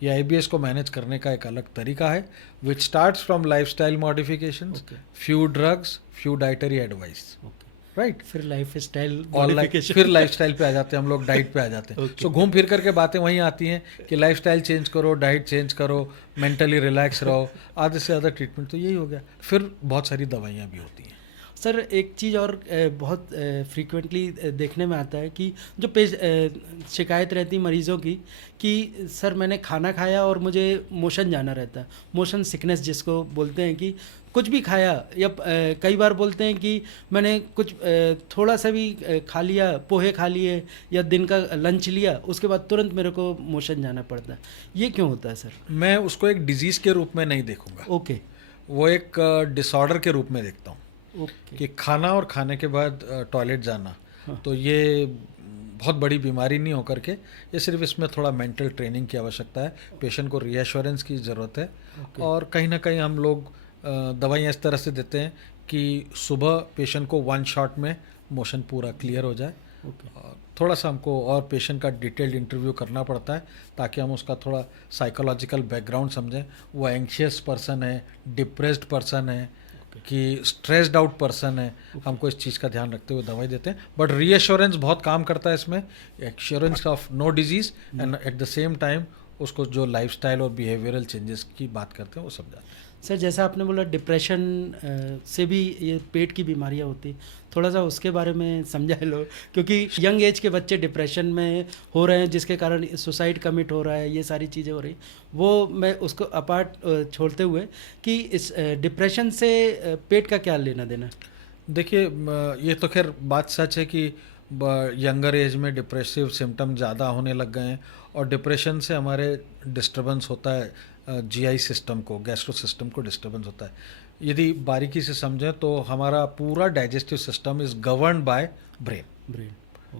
ये IBS को मैनेज करने का एक अलग तरीका है विच starts from lifestyle modifications, few drugs, few dietary advice, right. फिर लाइफ स्टाइल और मॉडिफिकेशन, फिर लाइफस्टाइल पे आ जाते हैं हम लोग, डाइट पे आ जाते हैं। सो घूम फिर करके बातें वहीं आती हैं कि लाइफस्टाइल चेंज करो, डाइट चेंज करो, मेंटली रिलैक्स रहो, आधे से ज़्यादा ट्रीटमेंट तो यही हो गया। फिर बहुत सारी दवाइयाँ भी होती हैं। सर एक चीज़ और बहुत फ्रीक्वेंटली देखने में आता है कि जो शिकायत रहती मरीज़ों की कि सर मैंने खाना खाया और मुझे मोशन जाना रहता है, मोशन सिकनेस जिसको बोलते हैं, कि कुछ भी खाया या कई बार बोलते हैं कि मैंने कुछ थोड़ा सा भी खा लिया, पोहे खा लिए या दिन का लंच लिया, उसके बाद तुरंत मेरे को मोशन जाना पड़ता है। ये क्यों होता है सर? मैं उसको एक डिजीज़ के रूप में नहीं देखूंगा, ओके। वो एक डिसऑर्डर के रूप में देखता हूँ। ओके। कि खाना और खाने के बाद टॉयलेट जाना, तो ये बहुत बड़ी बीमारी नहीं होकर के, ये सिर्फ इसमें थोड़ा मेंटल ट्रेनिंग की आवश्यकता है, पेशेंट को रीएश्योरेंस की ज़रूरत है। और कहीं ना कहीं हम लोग दवाइयाँ इस तरह से देते हैं कि सुबह पेशेंट को 1 शॉट में मोशन पूरा क्लियर हो जाए। और थोड़ा सा हमको और पेशेंट का डिटेल्ड इंटरव्यू करना पड़ता है ताकि हम उसका थोड़ा साइकोलॉजिकल बैकग्राउंड समझें। वो एंग्शियस पर्सन है, डिप्रेस्ड पर्सन है कि स्ट्रेस्ड आउट पर्सन है, हमको इस चीज़ का ध्यान रखते हुए दवाई देते हैं। बट रीएश्योरेंस बहुत काम करता है इसमें, assurance of no disease, and at the same time उसको जो लाइफस्टाइल और बिहेवियरल चेंजेस की बात करते हैं वो समझाते हैं। सर जैसा आपने बोला डिप्रेशन से भी ये पेट की बीमारियां होती, थोड़ा सा उसके बारे में समझा लो, क्योंकि यंग एज के बच्चे डिप्रेशन में हो रहे हैं जिसके कारण सुसाइड कमिट हो रहा है, ये सारी चीज़ें हो रही। वो मैं उसको अपार्ट छोड़ते हुए कि इस डिप्रेशन से पेट का क्या लेना देना? देखिए, ये तो खैर बात सच है कि यंगर एज में डिप्रेसिव सिम्टम ज़्यादा होने लग गए हैं, और डिप्रेशन से हमारे डिस्टर्बेंस होता है GI सिस्टम को, गैस्ट्रो सिस्टम को डिस्टर्बेंस होता है। यदि बारीकी से समझें तो हमारा पूरा digestive system is governed bye brain,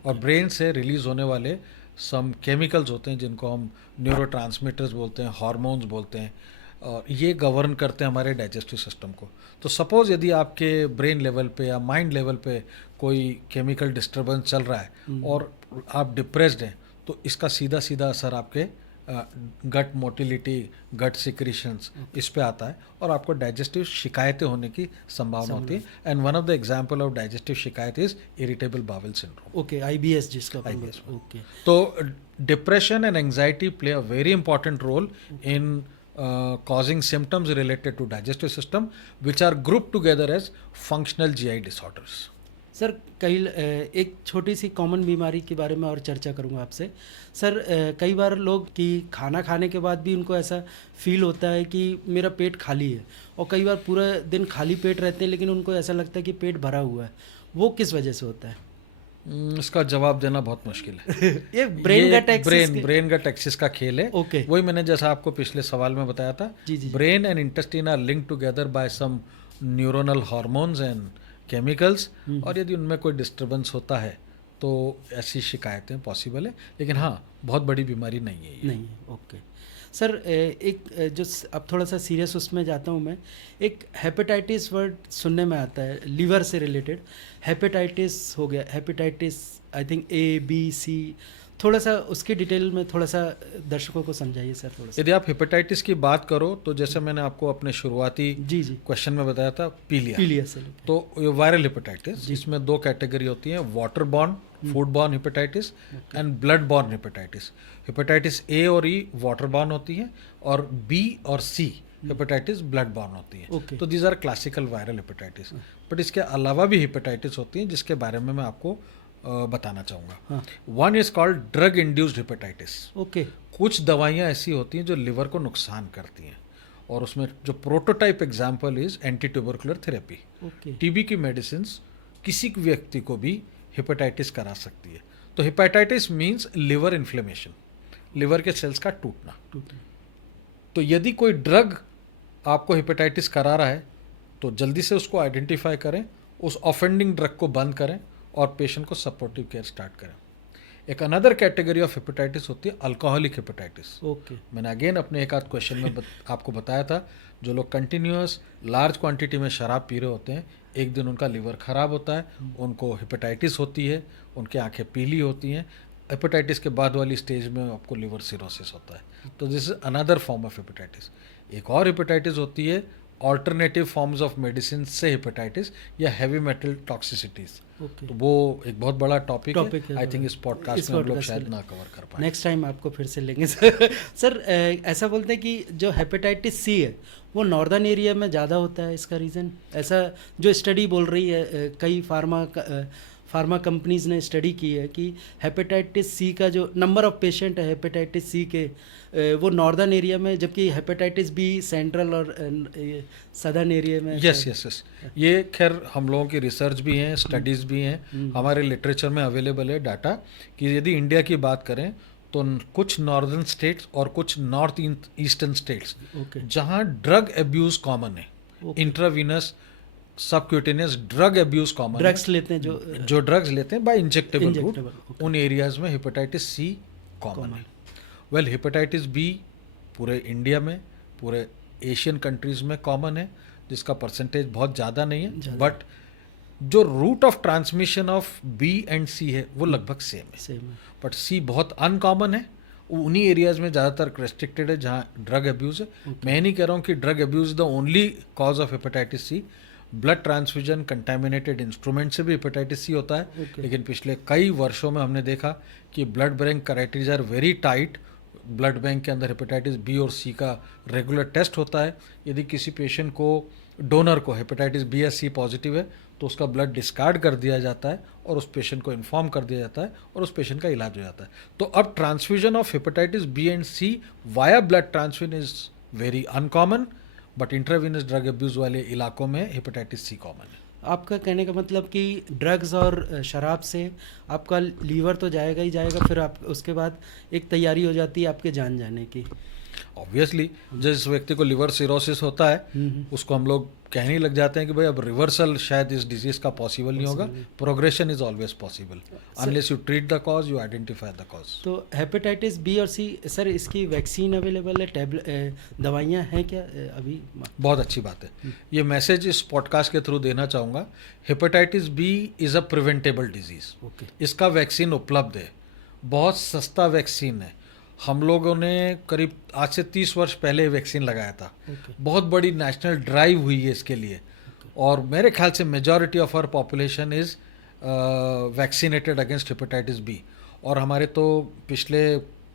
और ब्रेन से रिलीज़ होने वाले सम केमिकल्स होते हैं जिनको हम न्यूरोट्रांसमीटर्स बोलते हैं, हार्मोन्स बोलते हैं, और ये गवर्न करते हैं हमारे डाइजेस्टिव सिस्टम को। तो सपोज़ यदि आपके ब्रेन लेवल पे या माइंड लेवल पे कोई केमिकल डिस्टर्बेंस चल रहा है और आप डिप्रेस्ड हैं, तो इसका सीधा सीधा असर आपके गट मोटिलिटी, गट सिक्रीशंस इस पे आता है और आपको डाइजेस्टिव शिकायतें होने की संभावना होती है। And one of the example of digestive शिकायत is irritable bowel syndrome. Okay, IBS जिसका अपन IBS। बोलते हैं। ओके, तो depression and anxiety play a very important role in causing symptoms related to digestive system which are grouped together as functional GI disorders। Sir एक छोटी सी common बीमारी के बारे में और चर्चा करूंगा आपसे। सर कई बार लोग कि खाना खाने के बाद भी उनको ऐसा फील होता है कि मेरा पेट खाली है, और कई बार पूरा दिन खाली पेट रहते हैं लेकिन उनको ऐसा लगता है कि पेट भरा हुआ है। वो किस वजह से होता है? इसका जवाब देना बहुत मुश्किल है। ये ब्रेन गट एक्सिस ब्रेन गट एक्सिस का खेल है। ओके, वही मैंने जैसा आपको पिछले सवाल में बताया था, जी जी brain and intestine are linked together by some neuronal hormones and chemicals, और यदि उनमें कोई डिस्टर्बेंस होता है तो ऐसी शिकायतें पॉसिबल है, लेकिन हाँ बहुत बड़ी बीमारी नहीं है ये। नहीं। ओके सर, एक जो अब थोड़ा सा सीरियस उसमें जाता हूँ मैं। एक हेपेटाइटिस वर्ड सुनने में आता है लीवर से रिलेटेड। हेपेटाइटिस हो गया, hepatitis I think A, B, C, थोड़ा सा उसकी डिटेल में थोड़ा सा दर्शकों को समझाइए सर थोड़ा सा। यदि आप हेपेटाइटिस की बात करो तो जैसे मैंने आपको अपने शुरुआती जी जी, क्वेश्चन में बताया था, पीलिया से तो ये वायरल हेपेटाइटिस, इसमें दो कैटेगरी होती हैं, water borne food borne hepatitis and blood born hepatitis. Hepatitis A और E वाटर बॉर्न होती है, और B और C हेपेटाइटिस ब्लड बॉर्न होती है। ओके, तो these are classical viral hepatitis. But इसके अलावा भी हेपेटाइटिस होती हैं जिसके बारे में मैं आपको बताना चाहूँगा। हाँ, one is called drug induced hepatitis. Okay, कुछ दवाइयाँ ऐसी होती हैं जो लिवर को नुकसान करती हैं, और उसमें जो prototype example is anti tubercular therapy. Okay, TB की मेडिसिन किसी व्यक्ति को भी हेपेटाइटिस करा सकती है। तो hepatitis means liver inflammation, liver के सेल्स का टूटना। तो यदि कोई ड्रग आपको हेपेटाइटिस करा रहा है तो जल्दी से उसको आइडेंटिफाई करें, उस ऑफेंडिंग ड्रग को बंद करें और पेशेंट को सपोर्टिव केयर स्टार्ट करें। एक अनदर कैटेगरी ऑफ हेपेटाइटिस होती है अल्कोहलिक हेपेटाइटिस। ओके, मैंने अगेन अपने एक आध क्वेश्चन में आपको बताया था, जो लोग कंटिन्यूअस लार्ज क्वांटिटी में शराब पी रहे होते हैं, एक दिन उनका लिवर ख़राब होता है, उनको हेपेटाइटिस होती है, उनकी आंखें पीली होती हैं। हेपेटाइटिस के बाद वाली स्टेज में आपको लिवर सिरोसिस होता है। तो this is another form of hepatitis. एक और हेपेटाइटिस होती है ऑल्टरनेटिव फॉर्म्स ऑफ मेडिसिन से हेपेटाइटिस या हैवी मेटल टॉक्सिसिटीज। ओके, तो वो एक बहुत बड़ा टॉपिक टॉपिक है। है, आई थिंक इस पॉडकास्ट में हम लोग podcast शायद में ना कवर कर पाए। नेक्स्ट टाइम आपको फिर से लेंगे सर। सर ऐसा बोलते हैं कि जो हेपेटाइटिस C है वो नॉर्दर्न एरिया में ज़्यादा होता है, इसका रीज़न ऐसा जो स्टडी बोल रही है, कई फार्मा कंपनीज़ ने स्टडी की है कि हेपेटाइटिस C का जो नंबर ऑफ पेशेंट है हेपेटाइटिस C के वो नॉर्दर्न एरिया में, जबकि हेपेटाइटिस B सेंट्रल और सदर्न एरिया में। यस, ये खैर हम लोगों की रिसर्च भी हैं, स्टडीज़ भी हैं, हमारे लिटरेचर में अवेलेबल है डाटा कि यदि इंडिया की बात करें तो कुछ नॉर्दर्न स्टेट्स और कुछ नॉर्थ ईस्टर्न स्टेट्स ओके, जहाँ ड्रग एब्यूज़ कॉमन है, intravenous subcutaneous drug abuse common, drugs लेते हैं जो ड्रग्स लेते हैं बाय इंजेक्टेबल रूट, ओके, उन एरियाज़ में हेपेटाइटिस C कॉमन है। वेल हेपेटाइटिस B पूरे इंडिया में, पूरे एशियन कंट्रीज़ में कॉमन है, जिसका परसेंटेज बहुत ज़्यादा नहीं है, बट जो route of transmission of B and C है वो लगभग सेम है। सेम है। बट C बहुत अनकॉमन है, उन्हीं एरियाज़ में ज़्यादातर रेस्ट्रिक्टेड है जहाँ ड्रग एब्यूज़ है। मैं नहीं कह रहा हूँ कि drug abuse the only cause of hepatitis C। Blood transfusion, contaminated instrument से भी हेपेटाइटिस C होता है। Okay. लेकिन पिछले कई वर्षों में हमने देखा कि blood bank criteria are very tight. Blood bank के अंदर हेपेटाइटिस B और C का रेगुलर टेस्ट होता है। यदि किसी पेशेंट को, डोनर को हेपेटाइटिस B या C पॉजिटिव है तो उसका ब्लड डिस्कार्ड कर दिया जाता है और उस पेशेंट को इन्फॉर्म कर दिया जाता है और उस पेशेंट का इलाज हो जाता है। तो अब transfusion of hepatitis B and C via blood transfusion is very uncommon, but intravenous drug abuse वाले इलाकों में हेपेटाइटिस C कॉमन है। आपका कहने का मतलब कि ड्रग्स और शराब से आपका लीवर तो जाएगा ही जाएगा, फिर आप उसके बाद एक तैयारी हो जाती है आपके जान जाने की। ऑब्वियसली जिस व्यक्ति को लिवर सिरोसिस होता है उसको हम लोग कहने लग जाते हैं कि भाई अब रिवर्सल शायद इस डिजीज का पॉसिबल नहीं होगा, progression is always possible unless you treat the cause, you identify the cause. तो हेपेटाइटिस बी और सी सर, इसकी वैक्सीन अवेलेबल है, दवाइयाँ हैं क्या अभी? बहुत अच्छी बात है, ये मैसेज इस पॉडकास्ट के थ्रू देना चाहूँगा। Hepatitis B is a preventable disease, इसका वैक्सीन उपलब्ध है, बहुत सस्ता वैक्सीन है। हम लोगों ने करीब आज से 30 वर्ष पहले वैक्सीन लगाया था। बहुत बड़ी नेशनल ड्राइव हुई है इसके लिए और मेरे ख्याल से majority of our population is vaccinated against hepatitis B. और हमारे तो पिछले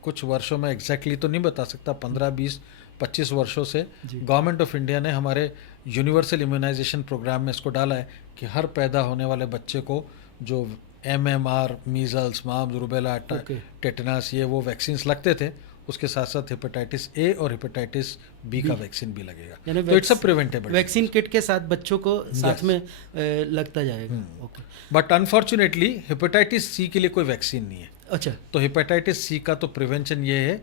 कुछ वर्षों में एग्जैक्टली तो नहीं बता सकता, 15, 20, 25 वर्षों से गवर्नमेंट ऑफ इंडिया ने हमारे यूनिवर्सल इम्यूनाइजेशन प्रोग्राम में इसको डाला है कि हर पैदा होने वाले बच्चे को जो MMR, measles, mums, rubella, tetanus, ये वो वैक्सीन्स लगते थे, उसके साथ साथ हेपेटाइटिस ए और हेपेटाइटिस बी का वैक्सीन भी लगेगा। तो it's a preventable vaccine kit के साथ बच्चों को साथ में लगता जाएगा। बट अनफॉर्चुनेटली हेपेटाइटिस सी के लिए कोई वैक्सीन नहीं है। अच्छा, तो हेपेटाइटिस सी का तो प्रिवेंशन ये है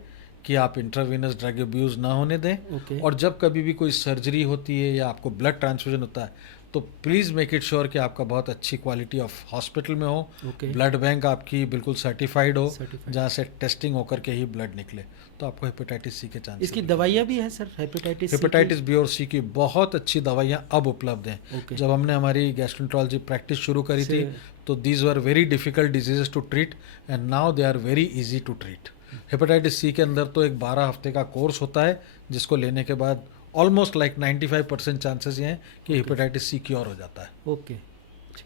कि आप इंट्रावीनस ड्रग अब्यूज़ ना होने दें। और जब कभी भी कोई सर्जरी होती है या आपको ब्लड ट्रांसफ्यूजन होता है तो प्लीज़ मेक इट श्योर कि आपका बहुत अच्छी क्वालिटी ऑफ हॉस्पिटल में हो, ब्लड बैंक आपकी बिल्कुल सर्टिफाइड हो, जहाँ से टेस्टिंग होकर के ही ब्लड निकले, तो आपको हेपेटाइटिस सी के चांस। इसकी दवाइयाँ भी हैं सर? हेपेटाइटिस बी और सी की बहुत अच्छी दवाइयाँ अब उपलब्ध हैं। जब हमने हमारी गैस्ट्रोएंटरोलॉजी प्रैक्टिस शुरू करी थी तो these were very difficult diseases to treat and now they are very easy to treat. Hepatitis C के अंदर तो एक 12 हफ्ते का कोर्स होता है जिसको लेने के बाद ऑलमोस्ट लाइक 95% चांसेस ये हैं कि हेपेटाइटिस सी क्योर हो जाता है।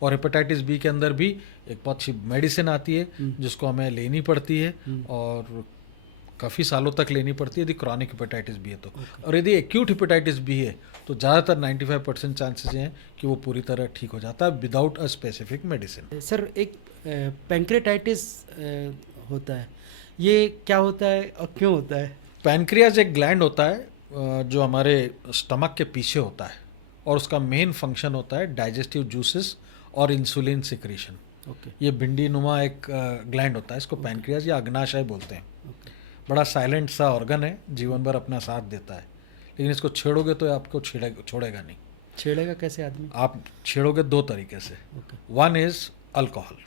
और हेपेटाइटिस बी के अंदर भी एक बहुत अच्छी मेडिसिन आती है जिसको हमें लेनी पड़ती है और काफ़ी सालों तक लेनी पड़ती है यदि क्रॉनिक हेपेटाइटिस बी है तो। और यदि एक्यूट हेपेटाइटिस बी है तो ज़्यादातर 95% चांसेस हैं कि वो पूरी तरह ठीक हो जाता है without a specific medicine. Sir, एक पैंक्रेटाइटिस होता है, ये क्या होता है और क्यों होता है? पैनक्रियाज एक ग्लैंड होता है जो हमारे स्टमक के पीछे होता है और उसका मेन फंक्शन होता है डाइजेस्टिव जूसेस और इंसुलिन सिक्रीशन। ये भिंडी नुमा एक ग्लैंड होता है, इसको पैनक्रियाज या अग्नाशय बोलते हैं। बड़ा साइलेंट सा ऑर्गन है, जीवन भर अपना साथ देता है, लेकिन इसको छेड़ोगे तो आपको छोड़ेगा नहीं। छेड़ेगा कैसे आदमी? आप छेड़ोगे 2 तरीके से। One is alcohol,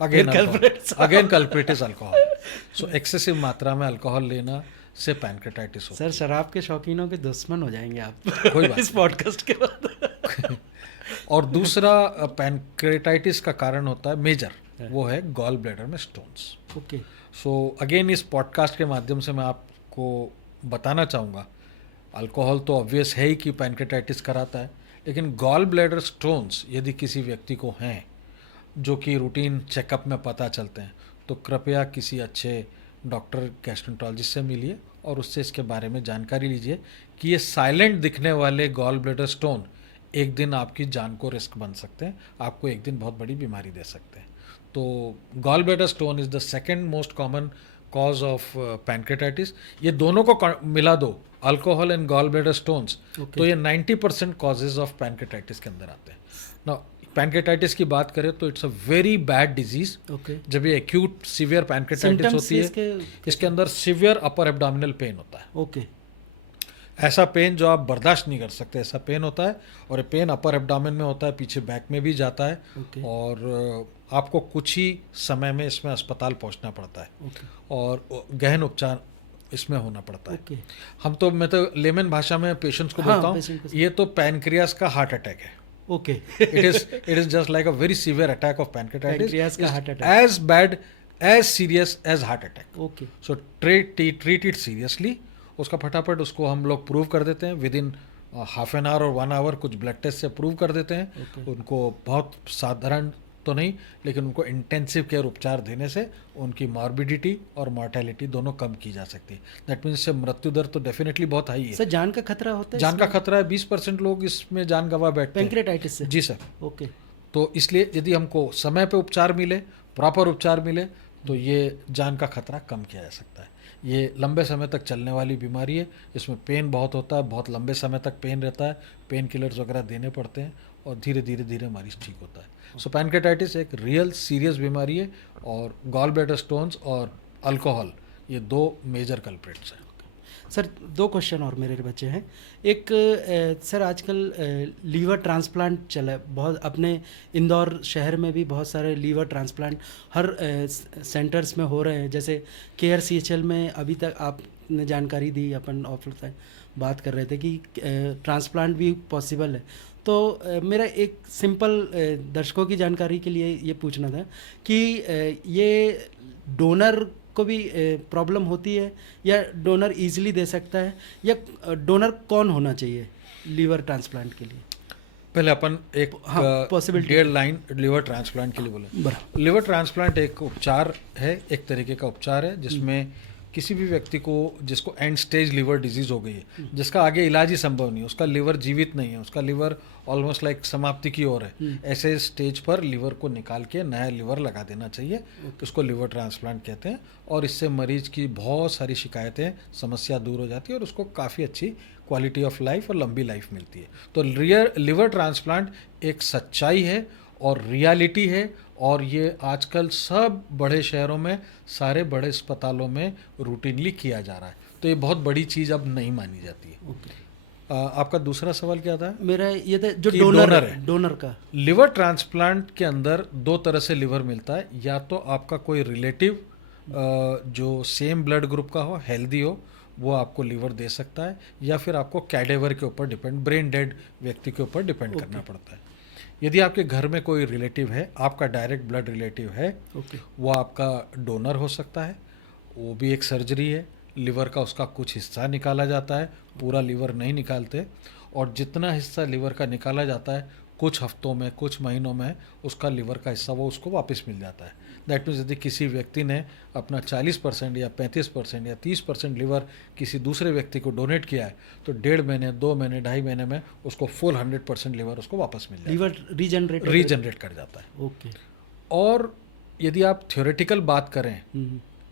again culprit is alcohol. So excessive मात्रा में अल्कोहल लेना से पैनक्रेटाइटिस होता है। सर, शराब के शौकीनों के दुश्मन हो जाएंगे आप कोई बात इस पॉडकास्ट के बाद। और दूसरा पैनक्रेटाइटिस का कारण होता है मेजर, वो है गॉल ब्लैडर में स्टोन्स। सो अगेन इस पॉडकास्ट के माध्यम से मैं आपको बताना चाहूँगा, अल्कोहल तो ऑब्वियस है ही कि पैनक्रेटाइटिस कराता है, लेकिन गॉल ब्लैडर स्टोन्स यदि किसी व्यक्ति को हैं जो कि रूटीन चेकअप में पता चलते हैं तो कृपया किसी अच्छे डॉक्टर गैस्ट्रोएंटरोलॉजिस्ट से मिलिए और उससे इसके बारे में जानकारी लीजिए कि ये साइलेंट दिखने वाले गॉल ब्लैडर स्टोन एक दिन आपकी जान को रिस्क बन सकते हैं, आपको एक दिन बहुत बड़ी बीमारी दे सकते हैं। तो gall bladder stone is the second most common cause of pancreatitis. ये दोनों को मिला दो, alcohol and gall bladder stones, तो ये 90% कॉजेज ऑफ पैनक्रेटाइटिस के अंदर आते हैं। ना पैनक्रेटाइटिस की बात करें तो it's a very bad disease. जब ये एक्यूट सीवियर पैनक्रेटाइटिस होती है, इसके अंदर सीवियर अपर एब्डोमिनल पेन होता है। ऐसा पेन जो आप बर्दाश्त नहीं कर सकते, ऐसा पेन होता है। और ये पेन अपर एब्डोमेन में होता है, पीछे बैक में भी जाता है। और आपको कुछ ही समय में इसमें अस्पताल पहुंचना पड़ता है और गहन उपचार इसमें होना पड़ता है। मैं तो लेमन भाषा में पेशेंट्स को बोलता हूँ, ये तो पैनक्रियास का हार्ट अटैक है। it is just like a very severe attack of pancreatitis. As bad, as serious as heart attack. So treat it seriously. उसका फटाफट उसको हम लोग प्रूव कर देते हैं विदिन हाफ एन आवर और 1 आवर, कुछ ब्लड टेस्ट से प्रूव कर देते हैं। उनको बहुत साधारण तो नहीं, लेकिन उनको इंटेंसिव केयर उपचार देने से उनकी मॉर्बिडिटी और मॉर्टेलिटी दोनों कम की जा सकती है। दैट मीन्स से मृत्यु दर तो डेफिनेटली बहुत हाई है। सर, जान का खतरा होता है? जान का खतरा है, 20% लोग इसमें जान गंवा बैठते हैं पैनक्रेटाइटिस से। जी सर। तो इसलिए यदि हमको समय पे उपचार मिले, प्रॉपर उपचार मिले, तो ये जान का खतरा कम किया जा सकता है। ये लंबे समय तक चलने वाली बीमारी है, इसमें पेन बहुत होता है, बहुत लंबे समय तक पेन रहता है, पेन किलर्स वगैरह देने पड़ते हैं और धीरे धीरे मरीज ठीक होता है। सो पैनक्रेटाइटिस एक रियल सीरियस बीमारी है और गॉल ब्लैडर स्टोन्स और अल्कोहल ये 2 मेजर कल्प्रिट्स हैं। सर 2 क्वेश्चन और मेरे बचे हैं। एक सर आजकल लीवर ट्रांसप्लांट चला है बहुत, अपने इंदौर शहर में भी बहुत सारे लीवर ट्रांसप्लांट हर सेंटर्स में हो रहे हैं। जैसे केयर CHL में अभी तक आपने जानकारी दी, अपन ऑफलाइन बात कर रहे थे कि ट्रांसप्लांट भी पॉसिबल है। तो मेरा एक सिंपल दर्शकों की जानकारी के लिए ये पूछना था कि ये डोनर को भी प्रॉब्लम होती है या डोनर इजीली दे सकता है, या डोनर कौन होना चाहिए लीवर ट्रांसप्लांट के लिए? पहले अपन एक possibility 1.5 लाइन लिवर ट्रांसप्लांट के लिए बोले। लिवर ट्रांसप्लांट एक उपचार है, एक तरीके का उपचार है जिसमें किसी भी व्यक्ति को जिसको एंड स्टेज लिवर डिजीज हो गई है, जिसका आगे इलाज ही संभव नहीं है, उसका लिवर जीवित नहीं है, उसका लिवर ऑलमोस्ट लाइक समाप्ति की ओर है, ऐसे स्टेज पर लिवर को निकाल के नया लिवर लगा देना चाहिए। उसको लिवर ट्रांसप्लांट कहते हैं और इससे मरीज की बहुत सारी शिकायतें, समस्या दूर हो जाती है और उसको काफ़ी अच्छी क्वालिटी ऑफ लाइफ और लंबी लाइफ मिलती है। तो लिवर ट्रांसप्लांट एक सच्चाई है और रियलिटी है, और ये आजकल सब बड़े शहरों में, सारे बड़े अस्पतालों में रूटीनली किया जा रहा है। तो ये बहुत बड़ी चीज़ अब नहीं मानी जाती है। आपका दूसरा सवाल क्या था? मेरा ये था जो कि डोनर है, डोनर का लिवर ट्रांसप्लांट के अंदर 2 तरह से लिवर मिलता है। या तो आपका कोई रिलेटिव जो सेम ब्लड ग्रुप का हो, हेल्दी हो, वो आपको लिवर दे सकता है, या फिर आपको कैडेवर के ऊपर डिपेंड, ब्रेन डेड व्यक्ति के ऊपर डिपेंड करना पड़ता है। यदि आपके घर में कोई रिलेटिव है, आपका डायरेक्ट ब्लड रिलेटिव है, वो आपका डोनर हो सकता है। वो भी एक सर्जरी है, लिवर का उसका कुछ हिस्सा निकाला जाता है, पूरा लिवर नहीं निकालते, और जितना हिस्सा लिवर का निकाला जाता है कुछ हफ्तों में, कुछ महीनों में उसका लिवर का हिस्सा वो उसको वापस मिल जाता है। दैट मीन्स यदि किसी व्यक्ति ने अपना 40% या 35% या 30% लिवर किसी दूसरे व्यक्ति को डोनेट किया है, तो 1.5 महीने, 2 महीने, 2.5 महीने में उसको फुल 100% लिवर उसको वापस मिल जाता है, लिवर रीजनरेट कर जाता है। ओके। और यदि आप थ्योरेटिकल बात करें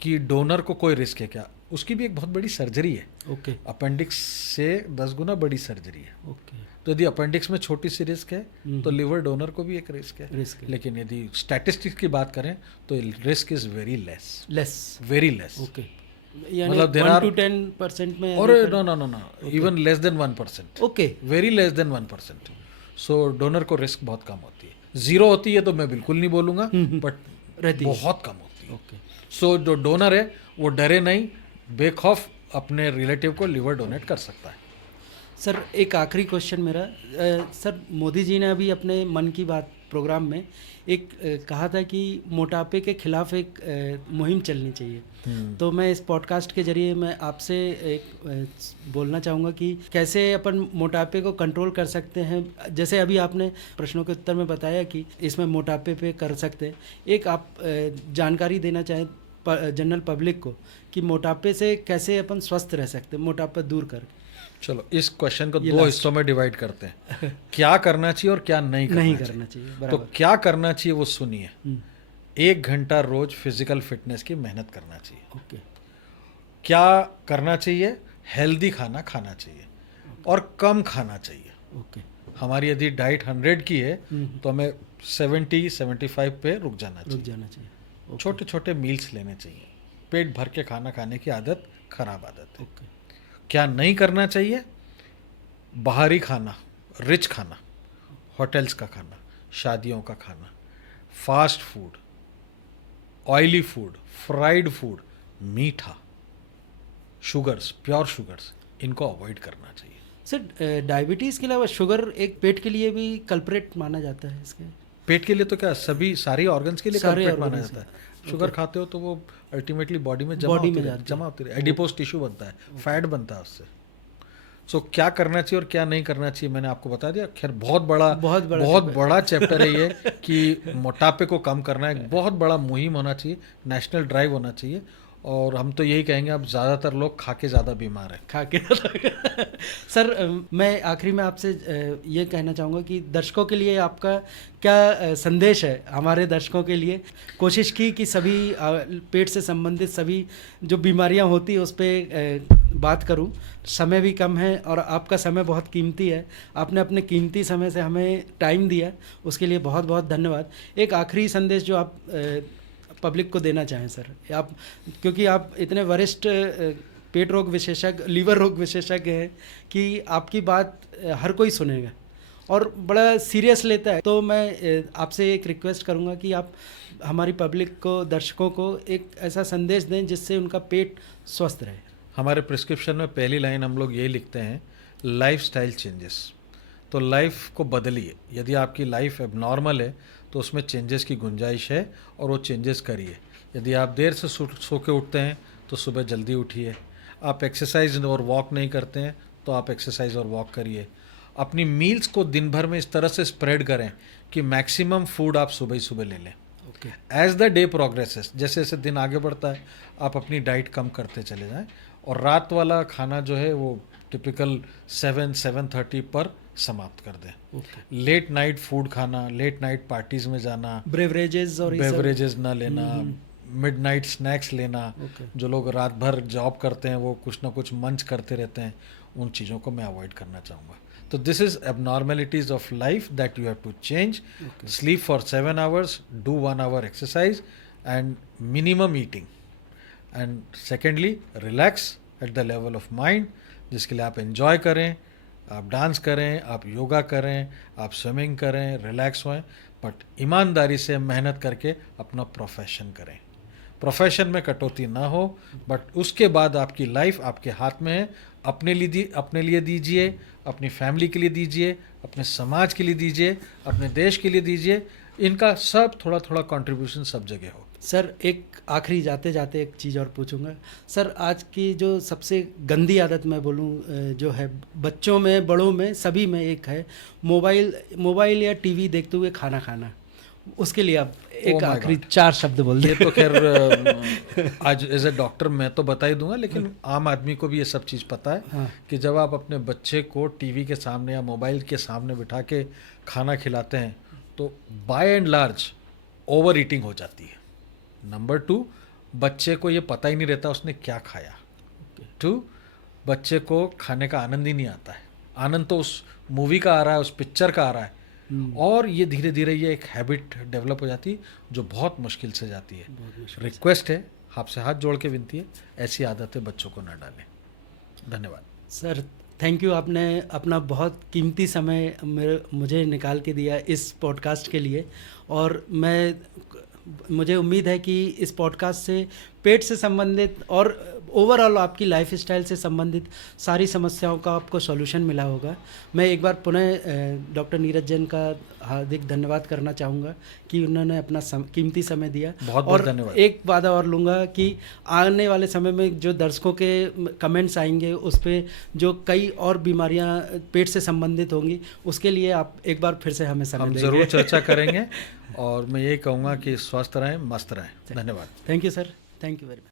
कि डोनर को कोई रिस्क है क्या, उसकी भी एक बहुत बड़ी सर्जरी है। ओके। अपेंडिक्स से 10 गुना बड़ी सर्जरी है। ओके। तो यदि अपेंडिक्स में छोटी सी रिस्क है तो लिवर डोनर को भी एक रिस्क है। लेकिन यदि स्टैटिस्टिक्स की बात करें तो risk is very less, very less. Okay. मतलब 1 to 10% में, और no, even less than 1%। Okay. Very less than 1%। So donor को रिस्क बहुत कम होती है। 0 होती है तो मैं बिल्कुल नहीं बोलूँगा, बट बहुत कम होती है। ओके। सो जो डोनर है वो डरे नहीं, बेखौफ अपने रिलेटिव को लिवर डोनेट कर सकता है। सर एक आखिरी क्वेश्चन मेरा, सर मोदी जी ने अभी अपने मन की बात प्रोग्राम में एक कहा था कि मोटापे के खिलाफ एक मुहिम चलनी चाहिए। तो मैं इस पॉडकास्ट के जरिए मैं आपसे एक बोलना चाहूँगा कि कैसे अपन मोटापे को कंट्रोल कर सकते हैं। जैसे अभी आपने प्रश्नों के उत्तर में बताया कि इसमें मोटापे पे कर सकते हैं, एक आप जानकारी देना चाहें जनरल पब्लिक को कि मोटापे से कैसे अपन स्वस्थ रह सकते हैं, मोटापा दूर करके। चलो इस क्वेश्चन को 2 हिस्सों में डिवाइड करते हैं। क्या करना चाहिए और क्या नहीं करना चाहिए। तो क्या करना चाहिए वो सुनिए। 1 घंटा रोज फिजिकल फिटनेस की मेहनत करना चाहिए। ओके। क्या करना चाहिए? हेल्दी खाना खाना चाहिए और कम खाना चाहिए। ओके। हमारी यदि डाइट 100 की है तो हमें 70-75 पे रुक जाना चाहिए। छोटे छोटे मील्स लेने चाहिए। पेट भर के खाना खाने की आदत खराब आदत है। क्या नहीं करना चाहिए? बाहरी खाना, रिच खाना, होटल्स का खाना, शादियों का खाना, fast food, oily food, fried food, मीठा, शुगर्स, प्योर शुगर्स, इनको अवॉइड करना चाहिए। सर डायबिटीज़ के अलावा शुगर एक पेट के लिए भी कल्प्रेट माना जाता है। इसके पेट के लिए तो क्या, सारी ऑर्गन्स के लिए कल्प्रेट माना जाता है। शुगर खाते हो तो वो अल्टीमेटली बॉडी में जमा होती है, एडिपोज टिश्यू बनता है, फैट बनता है उससे। सो क्या करना चाहिए और क्या नहीं करना चाहिए मैंने आपको बता दिया। खैर बहुत बड़ा चैप्टर है ये कि मोटापे को कम करना एक बहुत बड़ा मुहिम होना चाहिए, नेशनल ड्राइव होना चाहिए। और हम तो यही कहेंगे, अब ज़्यादातर लोग खा के ज़्यादा बीमार हैं। खा के सर मैं आखिरी में आपसे ये कहना चाहूँगा कि दर्शकों के लिए आपका क्या संदेश है हमारे दर्शकों के लिए। कोशिश की कि सभी पेट से संबंधित सभी जो बीमारियां होती है उस पर बात करूं। समय भी कम है और आपका समय बहुत कीमती है, आपने अपने कीमती समय से हमें टाइम दिया, उसके लिए बहुत बहुत धन्यवाद। एक आखिरी संदेश जो आप पब्लिक को देना चाहें सर, आप क्योंकि आप इतने वरिष्ठ पेट रोग विशेषज्ञ, लीवर रोग विशेषज्ञ हैं कि आपकी बात हर कोई सुनेगा और बड़ा सीरियस लेता है। तो मैं आपसे एक रिक्वेस्ट करूंगा कि आप हमारी पब्लिक को, दर्शकों को एक ऐसा संदेश दें जिससे उनका पेट स्वस्थ रहे। हमारे प्रिस्क्रिप्शन में पहली लाइन हम लोग यही लिखते हैं, लाइफस्टाइल चेंजेस। तो लाइफ को बदलिए। यदि आपकी लाइफ एबनॉर्मल है तो उसमें चेंजेस की गुंजाइश है और वो चेंजेस करिए। यदि आप देर से सो के उठते हैं तो सुबह जल्दी उठिए। आप एक्सरसाइज और वॉक नहीं करते हैं तो आप एक्सरसाइज और वॉक करिए। अपनी मील्स को दिन भर में इस तरह से स्प्रेड करें कि मैक्सिमम फूड आप सुबह ही सुबह ले लें। Okay. As the day progresses, जैसे जैसे दिन आगे बढ़ता है आप अपनी डाइट कम करते चले जाएं और रात वाला खाना जो है वो टिपिकल 7-7:30 पर समाप्त कर दें। ओके। लेट नाइट फूड खाना, लेट नाइट पार्टीज़ में जाना, ब्रेवरेजेस और ये सब। बेवरेजेस ना लेना, मिडनाइट स्नैक्स लेना। ओके। जो लोग रात भर जॉब करते हैं वो कुछ ना कुछ मंच करते रहते हैं, उन चीज़ों को मैं अवॉइड करना चाहूँगा। तो this is abnormalities of life that you have to change. Sleep for 7 hours, do 1 hour exercise and minimum eating. And secondly relax at the level of mind, जिसके लिए आप एंजॉय करें, आप डांस करें, आप योगा करें, आप स्विमिंग करें, रिलैक्स होएं, बट ईमानदारी से मेहनत करके अपना प्रोफेशन करें। प्रोफेशन में कटौती ना हो, बट उसके बाद आपकी लाइफ आपके हाथ में है। अपने लिए दीजिए, अपनी फैमिली के लिए दीजिए, अपने समाज के लिए दीजिए, अपने देश के लिए दीजिए। इनका सब थोड़ा थोड़ा कंट्रीब्यूशन सब जगह हो। सर एक आखिरी जाते जाते एक चीज़ और पूछूंगा सर, आज की जो सबसे गंदी आदत मैं बोलूँ जो है बच्चों में, बड़ों में, सभी में एक है, मोबाइल या टीवी देखते हुए खाना खाना। उसके लिए आप एक Oh my आखिरी God. 4 शब्द बोल ये दें। तो खैर आज एज ए डॉक्टर मैं तो बता ही दूंगा, लेकिन आम आदमी को भी ये सब चीज़ पता है हाँ। कि जब आप अपने बच्चे को टीवी के सामने या मोबाइल के सामने बिठा के खाना खिलाते हैं तो by and large over eating हो जाती है। नंबर 2, बच्चे को ये पता ही नहीं रहता उसने क्या खाया। 2, बच्चे को खाने का आनंद ही नहीं आता है। आनंद तो उस मूवी का आ रहा है, उस पिक्चर का आ रहा है, और ये धीरे धीरे ये एक हैबिट डेवलप हो जाती है जो बहुत मुश्किल से जाती है। रिक्वेस्ट है, आपसे हाथ जोड़ के विनती है, ऐसी आदतें बच्चों को न डालें। धन्यवाद सर, थैंक यू, आपने अपना बहुत कीमती समय मुझे निकाल के दिया इस पॉडकास्ट के लिए। और मुझे उम्मीद है कि इस पॉडकास्ट से पेट से संबंधित और ओवरऑल आपकी लाइफ स्टाइल से संबंधित सारी समस्याओं का आपको सॉल्यूशन मिला होगा। मैं एक बार पुनः डॉक्टर नीरज जैन का हार्दिक धन्यवाद करना चाहूँगा कि उन्होंने अपना कीमती समय दिया। बहुत और धन्यवाद। एक वादा और लूँगा कि आने वाले समय में जो दर्शकों के कमेंट्स आएंगे उस पर जो कई और बीमारियाँ पेट से संबंधित होंगी, उसके लिए आप एक बार फिर से हमें समय हम देंगे। ज़रूर चर्चा करेंगे और मैं ये कहूँगा कि स्वस्थ रहें, मस्त रहें। धन्यवाद। Thank you sir, thank you very much.